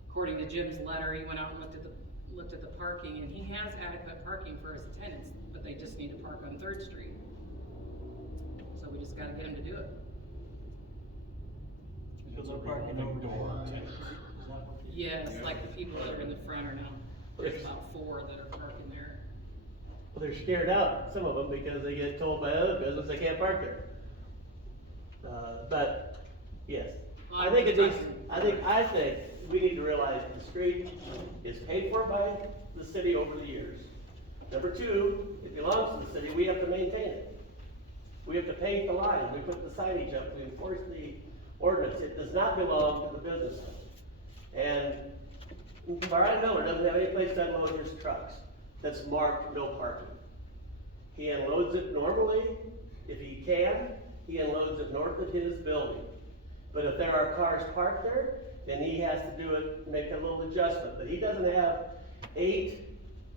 according to Jim's letter, he went out and looked at the parking, and he has adequate parking for his tenants, but they just need to park on 3rd Street. So we just gotta get him to do it. Because they're parking over door. Yes, like the people that are in the front are now, there's about 4 that are parking there. Well, they're scared out, some of them, because they get told by other business they can't park there. But, yes, Well, I think it needs, talking- I think we need to realize the street is paid for by the city over the years. Number two, it belongs to the city, we have to maintain it. We have to paint the lines, we put the signage up, we enforce the ordinance. It does not belong to the business. And Brian Miller doesn't have any place to unload his trucks that's marked no parking. He unloads it normally, if he can, he unloads it north of his building. But if there are cars parked there, then he has to do it, make a little adjustment. But he doesn't have 8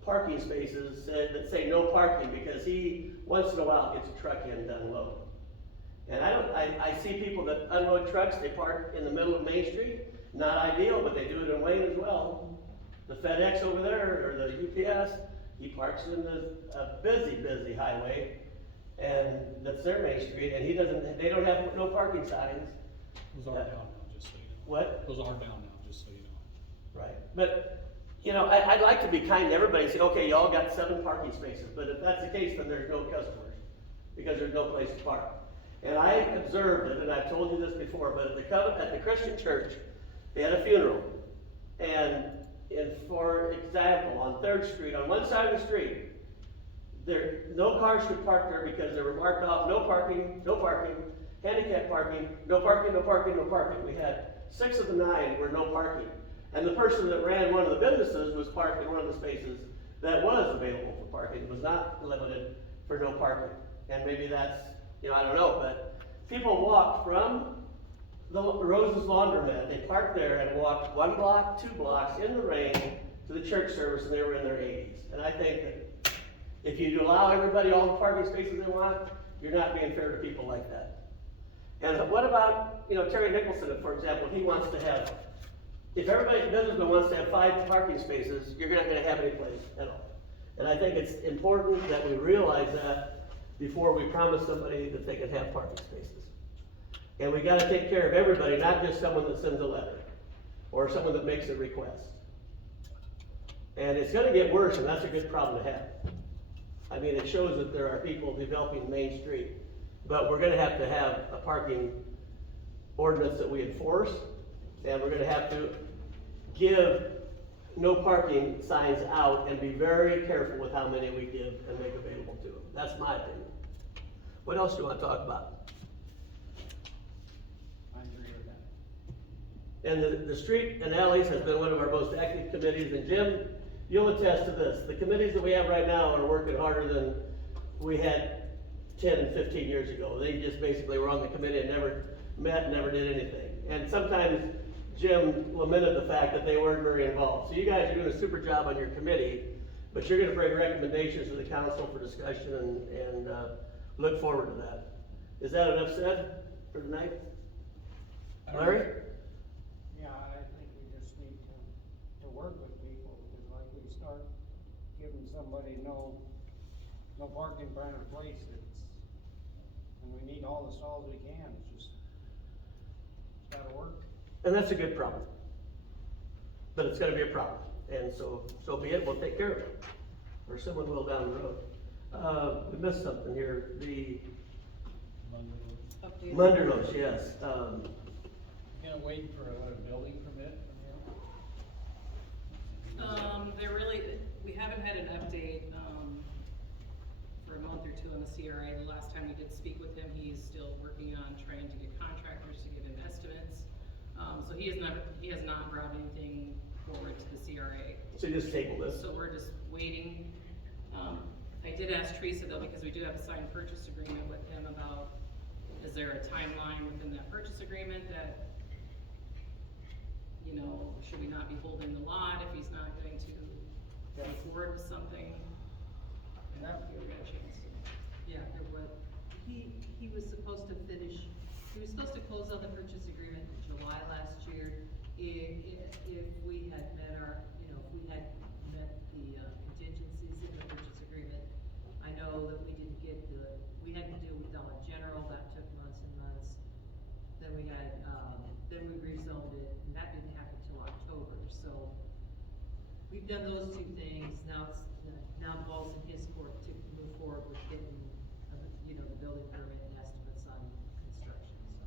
parking spaces that say no parking, because he, once in a while, gets a truck in to unload. And I see people that unload trucks, they park in the middle of Main Street, not ideal, but they do it in Wayne as well. The FedEx over there, or the UPS, he parks in the busy highway, and that's their Main Street, and they don't have no parking signs. Those are down now, just so you know. What? Those are down now, just so you know. Right, but, you know, I'd like to be kind to everybody and say, okay, y'all got 7 parking spaces, but if that's the case, then there's no customers, because there's no place to park. And I observed it, and I've told you this before, but at the Christian church, they had a funeral. And for example, on 3rd Street, on one side of the street, no cars could park there because they were marked off, no parking, handicap parking, no parking, no parking, no parking. We had 6 of the 9 were no parking. And the person that ran one of the businesses was parked in one of the spaces that was available for parking. It was not limited for no parking. And maybe that's, I don't know, but people walked from the Rose's Laundromat. They parked there and walked 1 block, 2 blocks in the rain to the church service, and they were in their 80s. And I think that if you allow everybody all the parking spaces they want, you're not being fair to people like that. And what about, Terry Nicholson, for example, if he wants to have, if everybody businessman wants to have 5 parking spaces, you're not gonna have any place at all. And I think it's important that we realize that before we promise somebody that they can have parking spaces. And we gotta take care of everybody, not just someone that sends a letter, or someone that makes a request. And it's gonna get worse, and that's a good problem to have. I mean, it shows that there are people developing Main Street, but we're gonna have to have a parking ordinance that we enforce, and we're gonna have to give no parking signs out and be very careful with how many we give and make available to them. That's my opinion. What else do you want to talk about? I agree with that. And the street and alleys has been one of our most active committees, and Jim, you'll attest to this. The committees that we have right now are working harder than we had 10 and 15 years ago. They just basically were on the committee and never met, never did anything. And sometimes Jim lamented the fact that they weren't very involved. So you guys are doing a super job on your committee, but you're gonna bring recommendations to the council for discussion and look forward to that. Is that enough said for tonight? Larry? Yeah, I think we just need to work with people, because like we start giving somebody no parking in front of their place, and we need all the stalls we can, it's gotta work. And that's a good problem. But it's gonna be a problem, and so be it, we'll take care of it. Or someone will down the road. We missed something here, the Munderlos, yes. Gonna wait for a building permit from here? We haven't had an update, for a month or 2 on the CRA. The last time we did speak with him, he's still working on trying to get contractors to give him estimates. So he has not brought anything forward to the CRA. So you just table this? So we're just waiting. I did ask Teresa though, because we do have a signed purchase agreement with him about, is there a timeline within that purchase agreement that, should we not be holding the lot if he's not going to go forward with something? And that would be a chance. Yeah, there was, he was supposed to close on the purchase agreement in July last year. If we had met if we had met the contingencies in the purchase agreement. I know that we had to deal with Dollar General, that took months and months. Then we rezoned it, and that didn't happen till October, so we've done those 2 things. Now the ball's in his court to move forward with getting, the building permit and estimates on construction, so.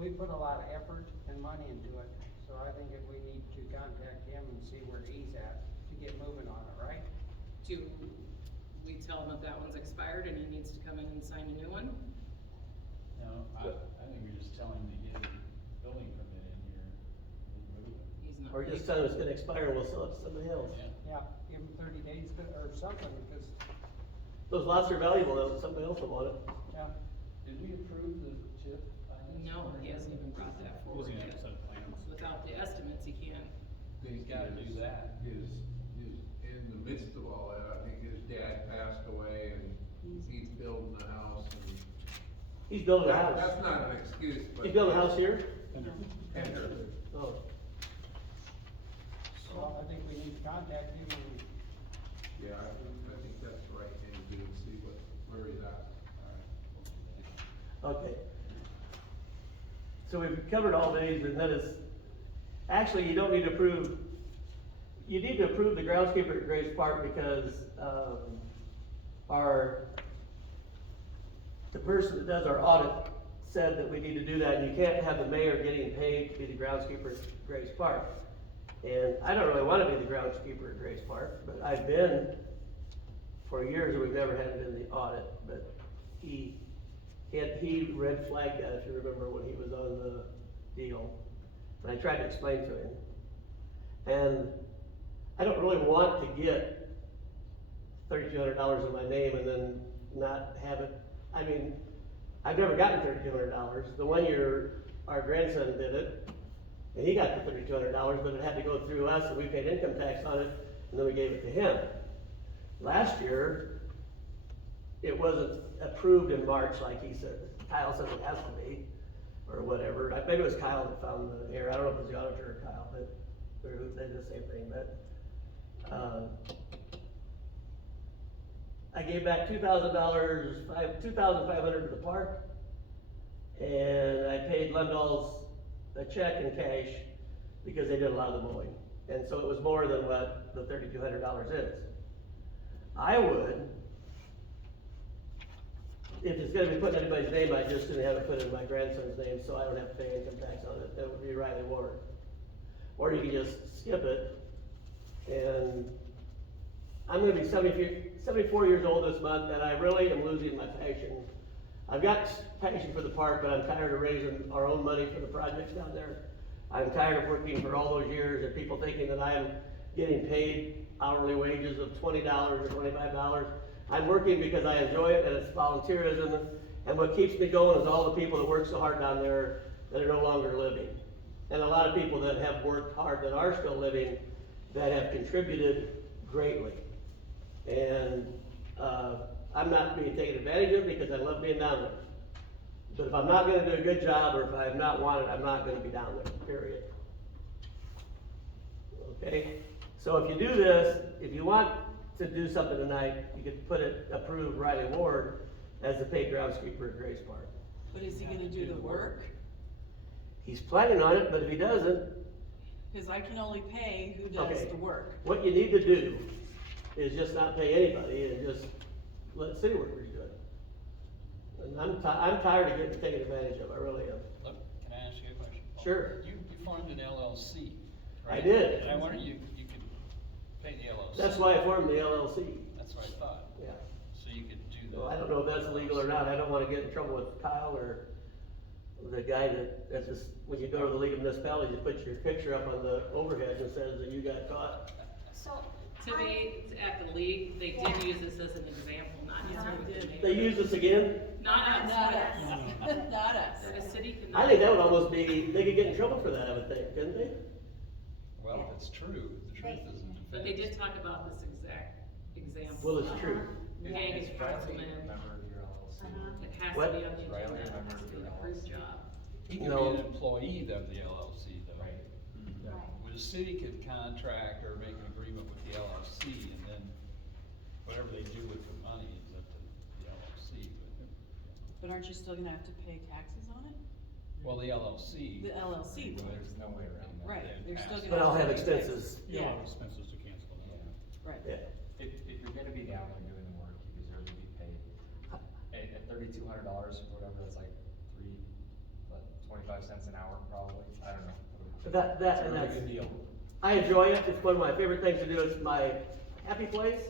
We put a lot of effort and money into it, So I think if we need to contact him and see where he's at to get moving on it, right? Do we tell him that one's expired and he needs to come in and sign a new one? No, I think we just tell him to get a building permit in here, and move it. He's not. Or just tell him it's gonna expire and we'll sell it to somebody else. Yeah. Yeah, give him 30 days or something, because, Those lots are valuable, though, somebody else will want it. yeah. Did we approve the TIF finance? No, he hasn't even brought that forward Using yet. a set of plans. Without the estimates, he can't. He's gotta do that. His, in the midst of all that, I think his dad passed away and he's building a house and. He's building a house. That's not an excuse, but. He's building a house here? Tender. Oh. So I think we need to contact him and Yeah, I think that's the right thing to do, and see where he's at. Okay. So we've covered all these, and then it's, actually, you don't need to approve, you need to approve the groundskeeper at Grace Park because, the person that does our audit said that we need to do that, and you can't have the mayor getting paid to be the groundskeeper at Grace Park. And I don't really wanna be the groundskeeper at Grace Park, but I've been for years, and we've never had it in the audit, but he red flagged that, if you remember, when he was on the deal. And I tried to explain to him. And I don't really want to get $3,200 in my name and then not have it. I mean, I've never gotten $3,200. The one year our grandson did it, and he got the $3,200, but it had to go through us, and we paid income tax on it, and then we gave it to him. Last year, it wasn't approved in March like he said. Kyle said it has to be, or whatever. Maybe it was Kyle that found the error. I don't know if it was the auditor or Kyle, but they did the same thing, but, I gave back $2,500 to the park, and I paid Lundahl's a check in cash because they didn't allow the mowing. And so it was more than what the $3,200 is. I would, if it's gonna be put in anybody's name, I just didn't have it put in my grandson's name, so I don't have to pay income tax on it. That would be Riley Ward. Or you can just skip it, and I'm gonna be 74 years old this month, and I really am losing my passion. I've got passion for the park, but I'm tired of raising our own money for the projects down there. I'm tired of working for all those years and people thinking that I'm getting paid hourly wages of $20 or $25. I'm working because I enjoy it, and it's volunteerism, and what keeps me going is all the people that work so hard down there that are no longer living. And a lot of people that have worked hard that are still living, that have contributed greatly. And, I'm not being taken advantage of because I love being down there. But if I'm not gonna do a good job, or if I'm not wanted, I'm not gonna be down there, period. Okay, so if you do this, if you want to do something tonight, you could put it, approve Riley Ward as the paid groundskeeper at Grace Park. But is he gonna do the work? He's planning on it, but if he doesn't, Cause I can only pay who does Okay. the work. what you need to do is just not pay anybody and just let city workers do it. And I'm tired of getting taken advantage of, I really am. Look, can I ask you a question? Paul? Sure. You formed an LLC, I right? did. And I wonder, you could pay the LLC. That's why I formed the LLC, That's what I thought. yeah. So you could do that. Well, I don't know if that's legal or not, I don't wanna get in trouble with Kyle or the guy that's just, when you go to the League of Municipalities, you put your picture up on the overhead and says that you got caught. So. To be at the league, they did use this as an example, not necessarily. They use this again? Not us. Not us, not us. The city could I not. think that would almost be, they could get in trouble for that, I would think, couldn't they? Well, if it's true, the truth is in defense. But they did talk about this exact example. Well, it's true. Gang is Is Riley councilman, a member of your LLC? it has What? to be on the Is Riley a agenda, it member has to of be your an approved LLC? job. He could be No. an employee of the LLC though. Right. Well, the city could contract or make an agreement with the LLC, and then whatever they do with the money is up to the LLC. But aren't you still gonna have to pay taxes on it? Well, the LLC. The LLC, Well, there's no way around that. right, They'd they're still pass. gonna. But I'll have to pay taxes. expenses. You'll Yeah, have expenses to cancel that. right. Yeah. If you're gonna be down there doing the work, you deserve to be paid. At $3,200 or whatever, that's like 25 cents an hour probably, I don't know. That, It's that, a and really that's, good deal. I enjoy it, it's one of my favorite things to do, it's my happy place,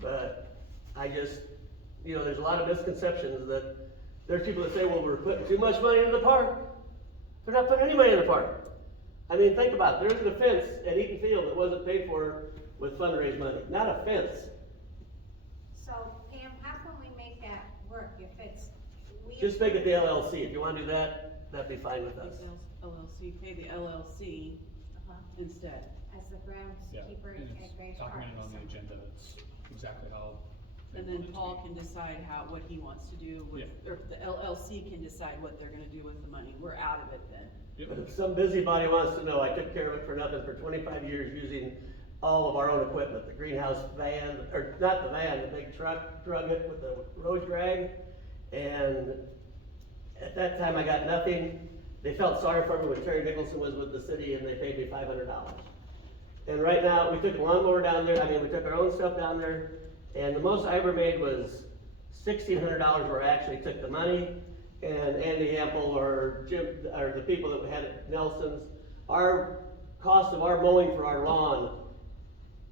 but I just, you know, there's a lot of misconceptions that, there's people that say, well, we're putting too much money into the park. They're not putting any money in the park. I mean, think about it, there's an fence at Eaton Field that wasn't paid for with fundraise money, not a fence. So Pam, how can we make that work if it's? Just make it the LLC, if you wanna do that, that'd be fine with us. LLC, pay the LLC instead. As the Yeah, groundskeeper and at Graves it's Park. documented on the agenda, that's exactly how. they And want then it to Paul be. can decide what he wants to do with, Yeah. or the LLC can decide what they're gonna do with the money. We're out of it then. But if some busybody wants to know, I took care of it for nothing for 25 years using all of our own equipment, the greenhouse van, or not the van, the big truck, drug it with the road drag. And at that time, I got nothing. They felt sorry for me when Terry Nicholson was with the city and they paid me $500. And right now, we took a lawnmower down there, we took our own stuff down there, and the most I ever made was $1,600 where I actually took the money, and Andy Ample or Jim, or the people that we had at Nelson's, our cost of our mowing for our lawn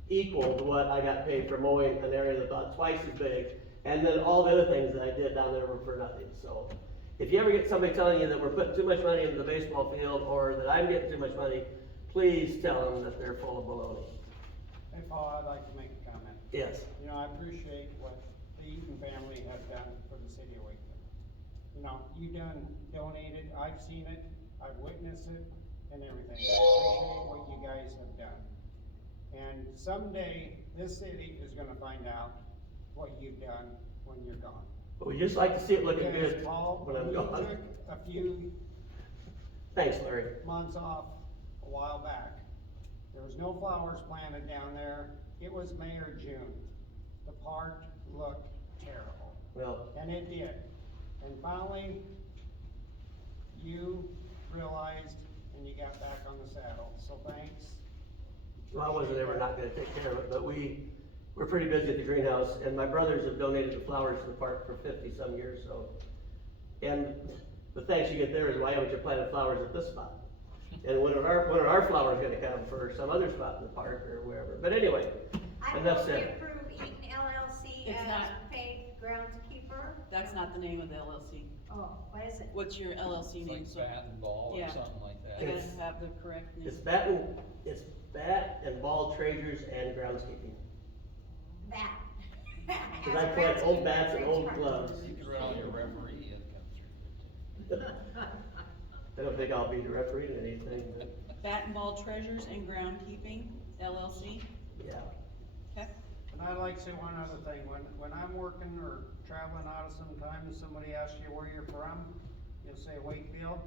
equaled what I got paid for mowing an area that's about twice as big, and then all the other things that I did down there were for nothing, so. If you ever get somebody telling you that we're putting too much money into the baseball field, or that I'm getting too much money, please tell them that they're full of baloney. Hey, Paul, I'd like to make a comment. Yes. You know, I appreciate what the Eaton family has done for the city of Wakefield. You know, you donated, I've seen it, I've witnessed it, and everything. I appreciate what you guys have done. And someday, this city is gonna find out what you've done when you're gone. But we just like to see it looking Because, good Paul, when I'm you gone. took a few Thanks, Larry. months off a while back. There was no flowers planted down there. It was May or June. The park looked terrible, Well, and it did. And finally, you realized and you got back on the saddle, so thanks. well, I wasn't ever not gonna take care of it, but we're pretty busy at the greenhouse, and my brothers have donated the flowers to the park for 50-some years, so. And the thanks you get there is why haven't you planted flowers at this spot? And when are our flowers gonna come for some other spot in the park or wherever? But anyway, I enough move we said. approve Eaton LLC It's as not- paid groundskeeper. That's not the name of the LLC. Oh, what is it? What's your LLC name? It's like bat and ball or Yeah. something like that. I gotta It's- have the correct name. It's bat and ball treasures and groundskeeping. That. Cause I collect old bats and old Graves Park. gloves. You could run all your referee income through it. I don't think I'll be the referee in anything, but, Bat and Ball Treasures and Groundkeeping LLC. yeah. Okay. And I'd like to say one other thing, when I'm working or traveling out of some time and somebody asks you where you're from, you'll say Wakefield.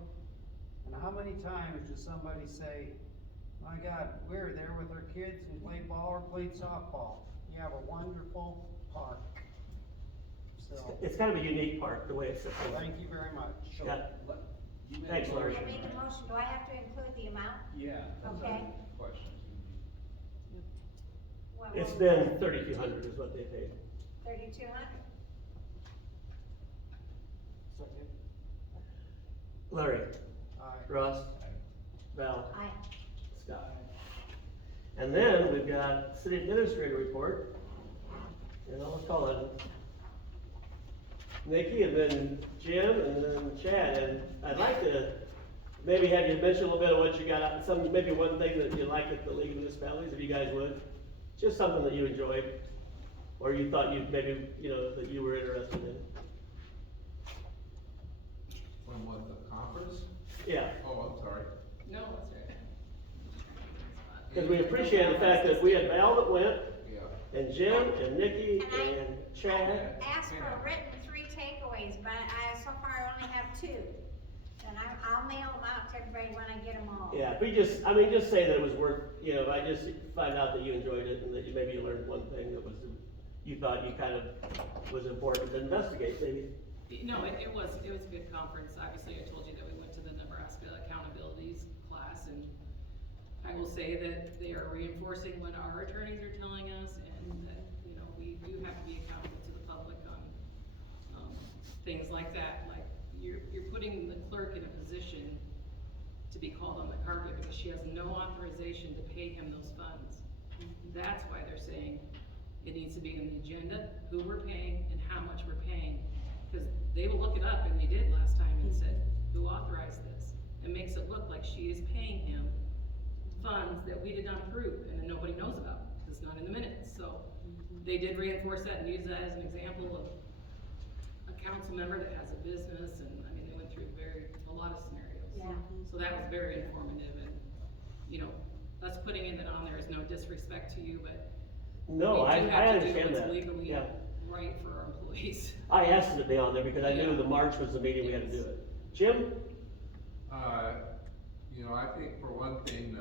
And how many times does somebody say, my God, we were there with our kids and played ball or played softball. You have a wonderful park. So, It's kind of a unique park, the way it's set up. thank you very much. Yeah. You made a Thanks, Larry. I made the motion, do I have to include the amount? Yeah. that's Okay. a question. It's been 3,200 is what they paid. 3,200? Second. Larry, Aye. Ross, Val, Aye. Scott. And then we've got city administrator report. And I'll call it Nikki and then Jim and then Chad. And I'd like to maybe have you mention a little bit of what you got, maybe one thing that you liked at the League of Municipalities, if you guys would. Just something that you enjoyed, or you thought you maybe, that you were interested in. From what, the conference? Yeah, Oh, I'm sorry. No, that's right. because we appreciate the fact that we had Val that went, Yeah. and Jim, and Nikki, and Chad. Asked for a written 3 takeaways, but so far I only have 2. And I'll mail them out to everybody when I get them all. Yeah, if we just say that it was worth, if I just find out that you enjoyed it, and that you maybe learned one thing that was, you thought you kind of was important to investigate, maybe. No, it was a good conference. Obviously, I told you that we went to the Nebraska Accountabilities class, and I will say that they are reinforcing what our attorneys are telling us, and that, we do have to be accountable to the public on, things like that. Like, you're putting the clerk in a position to be called on the carpet because she has no authorization to pay him those funds. That's why they're saying it needs to be in the agenda, who we're paying and how much we're paying. Cause they will look it up, and they did last time and said, who authorized this? It makes it look like she is paying him funds that we did not approve and that nobody knows about, because it's not in the minutes. So they did reinforce that and use that as an example of a council member that has a business, and I mean, they went through a lot of scenarios. Yeah. So that was very informative, and, you know, us putting it on there is no disrespect to you, but No, we I do have to do understand what's that, legally yeah. right for our employees. I asked it to be on there because I knew Yeah. the March was the meeting we had to do it. Jim? You know, I think for one thing,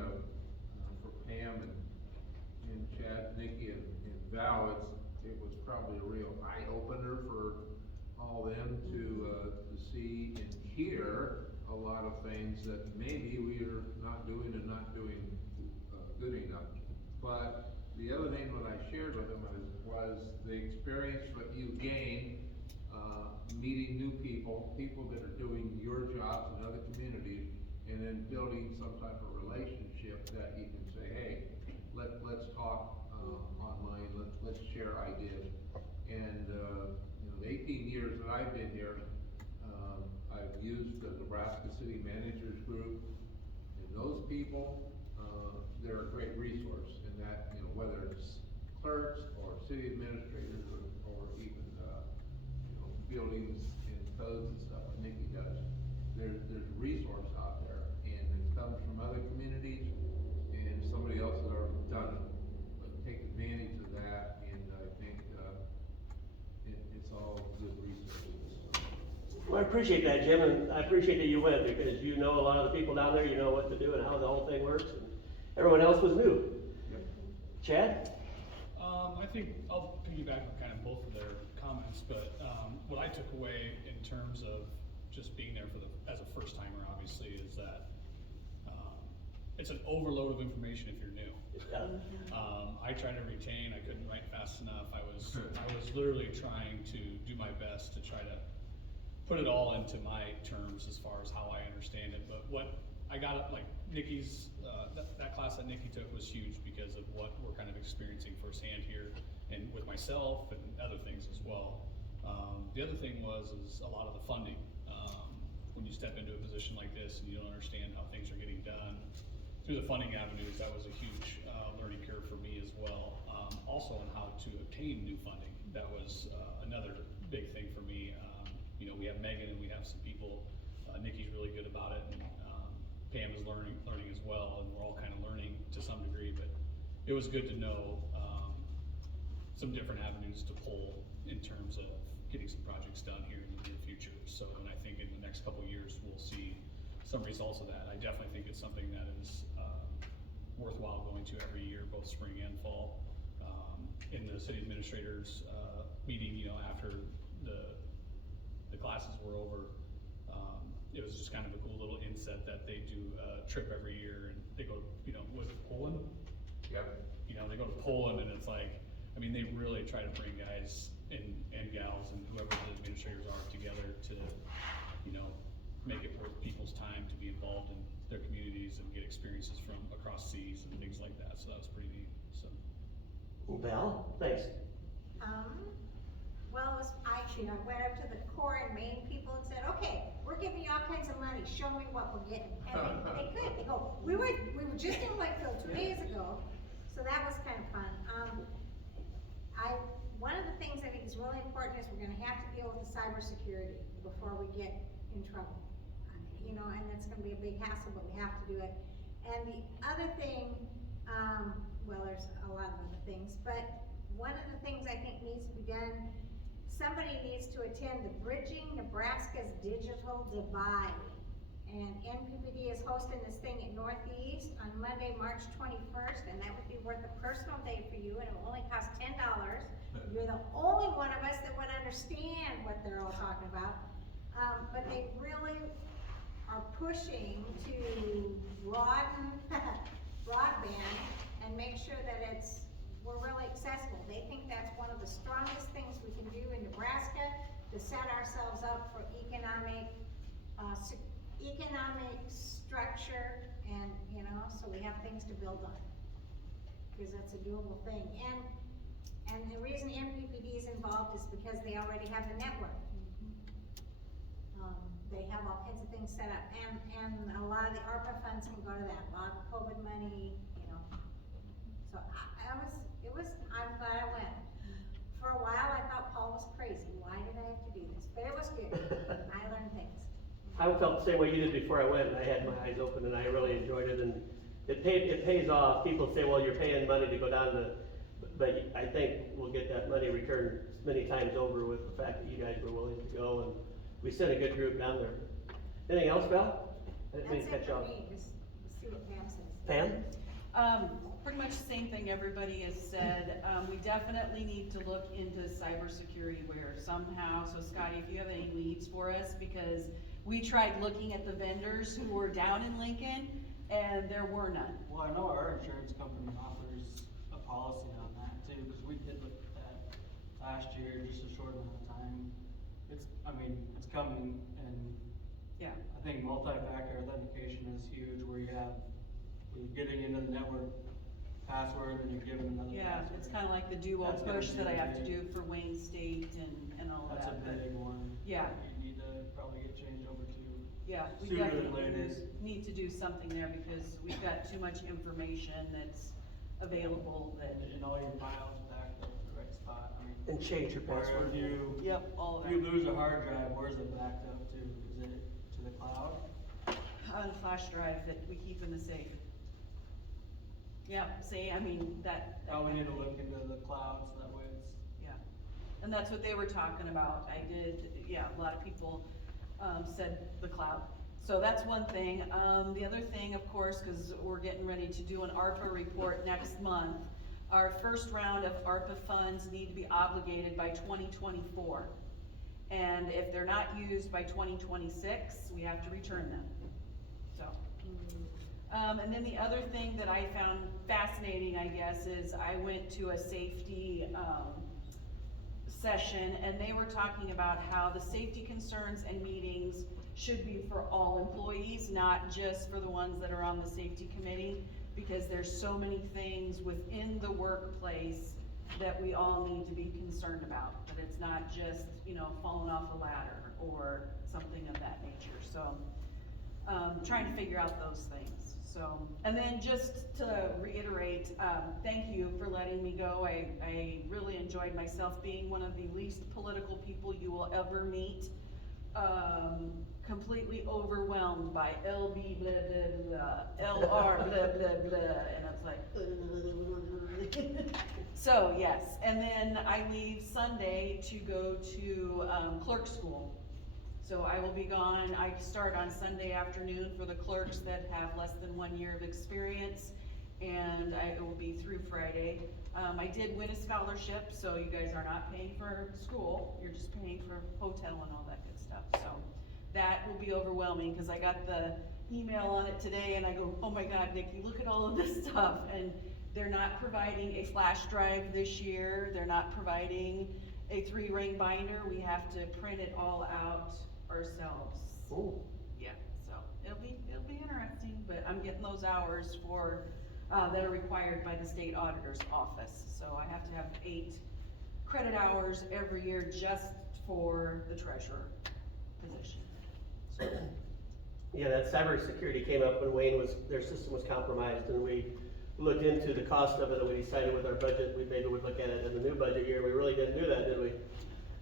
for Pam and Chad, Nikki and Val, it was probably a real eye opener for all them to see and hear a lot of things that maybe we are not doing and not doing good enough. But the other thing what I shared with them was the experience that you gain meeting new people that are doing your jobs in other communities, and then building some type of relationship that you can say, hey, let's talk online, let's share ideas. And you know, the 18 years that I've been here, I've used the Nebraska City Managers Group, and those people, they're a great resource in that, you know, whether it's clerks or city administrators or even you know, buildings and codes and stuff like Nikki does, there's a resource out there, and it comes from other communities, and somebody else has already done it. But take advantage of that, and I think it's all good resources. Well, I appreciate that, Jim, and I appreciate that you went, because you know a lot of the people down there, you know what to do and how the whole thing works, and everyone else was new. Yep. Chad? I think I'll piggyback on kind of both of their comments, but what I took away in terms of just being there as a first timer, obviously, is that it's an overload of information if you're new. I tried to retain, I couldn't write fast enough. I was literally trying to do my best to try to put it all into my terms as far as how I understand it. But what I got, like Nikki's, that class that Nikki took was huge because of what we're kind of experiencing firsthand here, and with myself and other things as well. The other thing is a lot of the funding. When you step into a position like this and you don't understand how things are getting done through the funding avenues, that was a huge learning curve for me as well. Also on how to obtain new funding, that was another big thing for me. You know, we have Megan and we have some people, Nikki's really good about it, and Pam is learning as well, and we're all kind of learning to some degree, but it was good to know some different avenues to pull in terms of getting some projects done here in the near future. So, and I think in the next couple of years, we'll see some results of that. I definitely think it's something that is worthwhile going to every year, both spring and fall. In the city administrators meeting, you know, after the classes were over, it was just kind of a cool little inset that they do a trip every year, and they go, you know, with Poland. Yep. You know, they go to Poland, and it's like, I mean, they really try to bring guys and gals and whoever the administrators are together to, you know, make it worth people's time to be involved in their communities and get experiences from across seas and things like that. So that was pretty neat. So. Val, thanks. Well, I went up to the core and main people and said, okay, we're giving you all kinds of money, show me what we're getting. And they could, they go, we were just in Wakefield 2 days ago, so that was kind of fun. One of the things I think is really important is we're gonna have to deal with the cybersecurity before we get in trouble. You know, and it's gonna be a big hassle, but we have to do it. And the other thing, well, there's a lot of other things, but one of the things I think needs to be done, somebody needs to attend the Bridging Nebraska's Digital Divide. And NPPD is hosting this thing at Northeast on Monday, March 21st, and that would be worth a personal day for you, and it will only cost $10. You're the only one of us that would understand what they're all talking about. But they really are pushing to broaden broadband and make sure that we're really accessible. They think that's one of the strongest things we can do in Nebraska to set ourselves up for economic structure and, you know, so we have things to build on. Cause that's a doable thing. And the reason MPPD is involved is because they already have the network. They have all kinds of things set up, and a lot of the ARPA funds can go to that, a lot of COVID money, you know. So I'm glad I went. For a while, I thought Paul was crazy, why did I have to do this? But it was good, I learned things. I felt the same way you did before I went, and I had my eyes open, and I really enjoyed it, and it pays off. People say, well, you're paying money to go down to, but I think we'll get that money returned many times over with the fact that you guys were willing to go, and we sent a good group down there. Anything else, Val? I didn't mean to That's catch it you for off. me, just see what Pam says. Pam? Pretty much the same thing everybody has said. We definitely need to look into cybersecurity where somehow, so Scotty, if you have any leads for us, because we tried looking at the vendors who were down in Lincoln, and there were none. Well, I know our insurance company offers a policy on that too, because we did look at that last year, just a short amount of time. It's coming, and Yeah. I think multi-factor authentication is huge, where you're getting into the network password and you're giving another Yeah, password. it's kinda like the duo That's gonna push be that I have to big. do for Wayne State and all That's a that. but big one. Yeah. You need to probably get changed over to. Yeah, we Sooner than definitely later. need to do something there because we've got too much information that's available that. And all your files backed up to the right spot. And change your Or password. if you. Yep, all of If you that. lose a hard drive, where's it backed up to? Is it to the cloud? On a flash drive that we keep in the safe. Yep, see, that. Probably need to look into the cloud, so that way it's. Yeah, and that's what they were talking about. A lot of people, said the cloud. So that's one thing. The other thing, of course, cause we're getting ready to do an ARPA report next month. Our first round of ARPA funds need to be obligated by 2024. And if they're not used by 2026, we have to return them, so. And then the other thing that I found fascinating, I guess, is I went to a safety, session, and they were talking about how the safety concerns and meetings should be for all employees, not just for the ones that are on the safety committee, because there's so many things within the workplace that we all need to be concerned about, that it's not just, falling off a ladder or something of that nature, so, trying to figure out those things. So, and then just to reiterate, thank you for letting me go. I really enjoyed myself being one of the least political people you will ever meet. Completely overwhelmed by LB blah blah blah, LR blah blah blah, and I was like, so yes, and then I leave Sunday to go to clerk school. So I will be gone. I start on Sunday afternoon for the clerks that have less than 1 year of experience, and it will be through Friday. I did win a scholarship, so you guys are not paying for school, you're just paying for hotel and all that good stuff, so. That will be overwhelming, cause I got the email on it today and I go, oh my God, Nikki, look at all of this stuff, and they're not providing a flash drive this year, they're not providing a 3-ring binder, we have to print it all out ourselves. Ooh. Yeah, so it'll be interesting, but I'm getting those hours for, that are required by the state auditor's office. So I have to have 8 credit hours every year just for the treasurer position. So, Yeah, that cybersecurity came up when their system was compromised, and we looked into the cost of it, and we decided with our budget, we maybe would look at it in the new budget year. We really didn't do that, did we?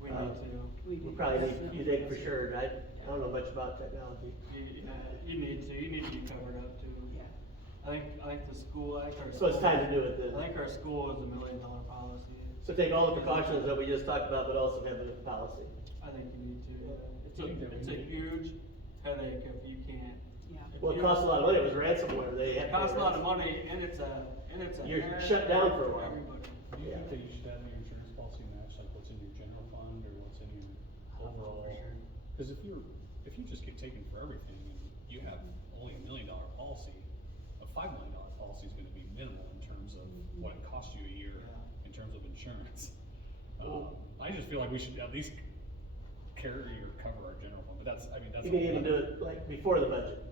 We need to. We probably need, you think for sure, I don't know much about technology. You need to be covered up too. yeah. I think the school, I think our. So it's school- time to do it then. I think our school is $1 million policy. So take all the precautions that we just talked about, but also have the policy. I think you need to, yeah. It's a huge headache if you can't. Yeah. if Well, it you- costs a lot of money, it was ransomware, they had. It costs a lot of money, and it's a. You're error shut down for a while. Everybody. Do you Yeah. think that you should have your insurance policy match like what's in your general fund or what's in your overall? For sure. Cause if you just get taken for everything and you have only $1 million policy, a $5 million policy is gonna be minimal in terms of what it costs you a year in terms of insurance. I just feel like we should at least carry or cover our general fund, but that's. You can even do it like before the budget.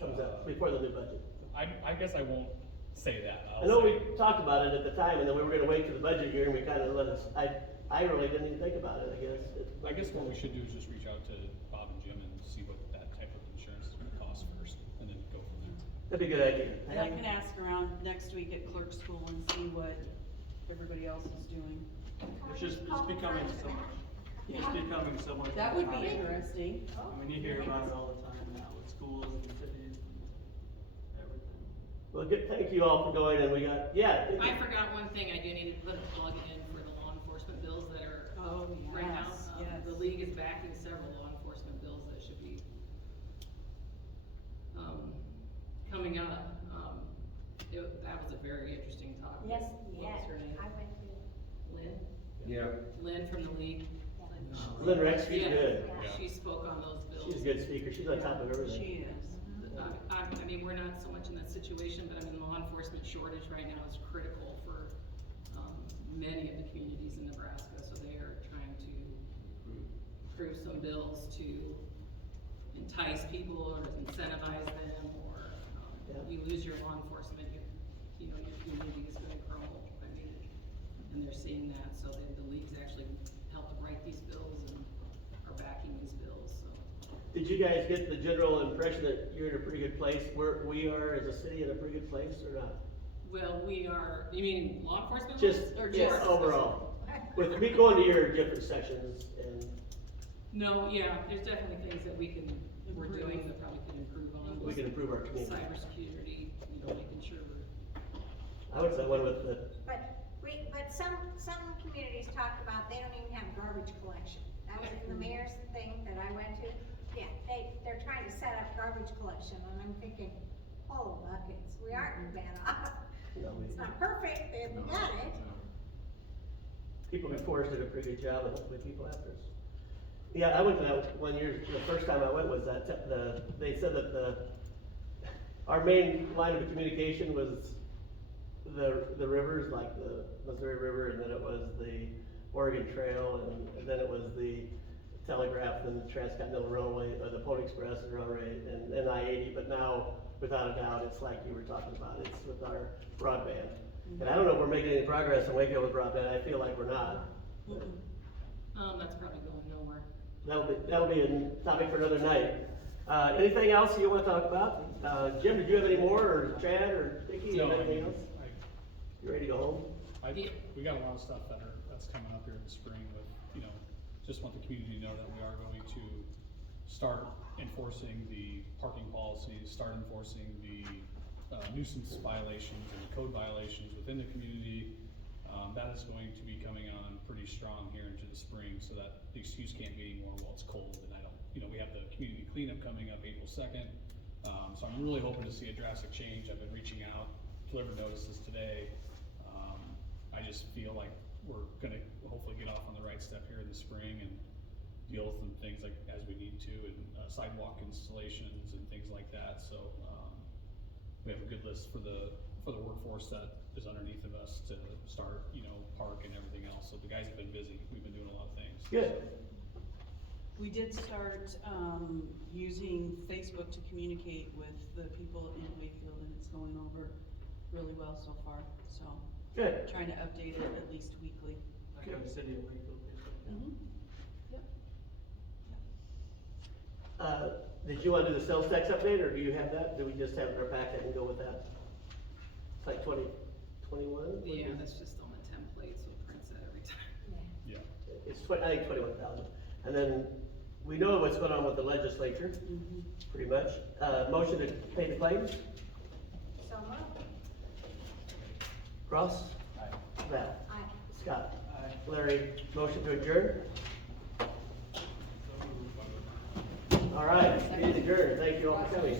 comes up before the new budget. I guess I won't say that. I know we talked about it at the time, and then we were gonna wait to the budget year, and we kinda let us, I really didn't even think about it, I guess. I guess what we should do is just reach out to Bob and Jim and see what that type of insurance is gonna cost first, and then go from there. That'd be a good idea. And I can ask around next week at clerk school and see what everybody else is doing. It's becoming so much, it's becoming so much. That would more be common. interesting. I mean, you hear about it all the time now with schools and cities and everything. Well, good, thank you all for going, and we got, yeah. I forgot one thing, I do need to put a plug in for the law enforcement bills that are Oh, right now. yes, yes. The league is backing several law enforcement bills that should be, coming up. That was a very interesting talk. Yes, What yes, was her name? I went to. Lynn? Yeah. Lynn from the league. Lynn Rex, she's Yeah, good. She spoke on those bills. She's a good speaker, she's on top of everything. She is. I mean, we're not so much in that situation, but I mean, law enforcement shortage right now is critical for, many of the communities in Nebraska, so they are trying to approve some bills to entice people or incentivize them, or, you lose your law enforcement, your community is gonna crumble. I mean, and they're seeing that, so the league's actually helped write these bills and are backing these bills, so. Did you guys get the general impression that you're in a pretty good place, where we are as a city in a pretty good place, or not? Well, we are, you mean law enforcement? Just, or just overall, with me going to your different sections, and No, yeah, there's definitely things that we're doing that probably could improve on. we can improve our community. Cybersecurity, making sure we're. I would say one with the, But some communities talked about, they don't even have garbage collection. That was in the mayor's thing that I went to. Yeah, they're trying to set up garbage collection, and I'm thinking, oh buckets, we aren't bad off. no, It's not perfect, and we got it. people before us did a pretty good job, and hopefully people after us. Yeah, I went to that one year, the first time I went was that, they said that our main line of communication was the rivers, like the Missouri River, and then it was the Oregon Trail, and then it was the Telegraph, and the Transcontinental Railway, or the Pony Express Railway, and I-80, but now, without a doubt, it's like you were talking about, it's with our broadband. And I don't know if we're making any progress in Wakefield with broadband, I feel like we're not. But That's probably going nowhere. that'll be a topic for another night. Anything else you wanna talk about? Jim, did you have any more, or Chad, or Vicki, No, I anything mean, else? You ready to go home? We got a lot of stuff that's coming up here in the spring, but, just want the community to know that we are going to start enforcing the parking policies, start enforcing the nuisance violations and code violations within the community. That is going to be coming on pretty strong here into the spring, so that the excuse can't be anymore, well, it's cold, and we have the community cleanup coming up April 2nd. So I'm really hoping to see a drastic change. I've been reaching out, delivered notices today. I just feel like we're gonna hopefully get off on the right step here in the spring and deal with some things like as we need to, and sidewalk installations and things like that. So we have a good list for the workforce that is underneath of us to start, park and everything else. So the guys have been busy. We've been doing a lot of things. Good. We did start, using Facebook to communicate with the people in Wakefield, and it's going over really well so far, so. Good. Trying to update it at least weekly. Like how the city of Wakefield is right now. Yep. Did you wanna do the sales tax update, or do you have that? Do we just have it in our packet and go with that? It's like 2021? Yeah, that's just on the template, so it prints it every time. Yeah. It's I think 21,000. And then, we know what's going on with the legislature, pretty much. Motion to pay the claims? So moved. Ross? Aye. Val? Aye. Scott? Aye. Larry, motion to adjourn? So All right, meeting adjourned. Thank you all for coming.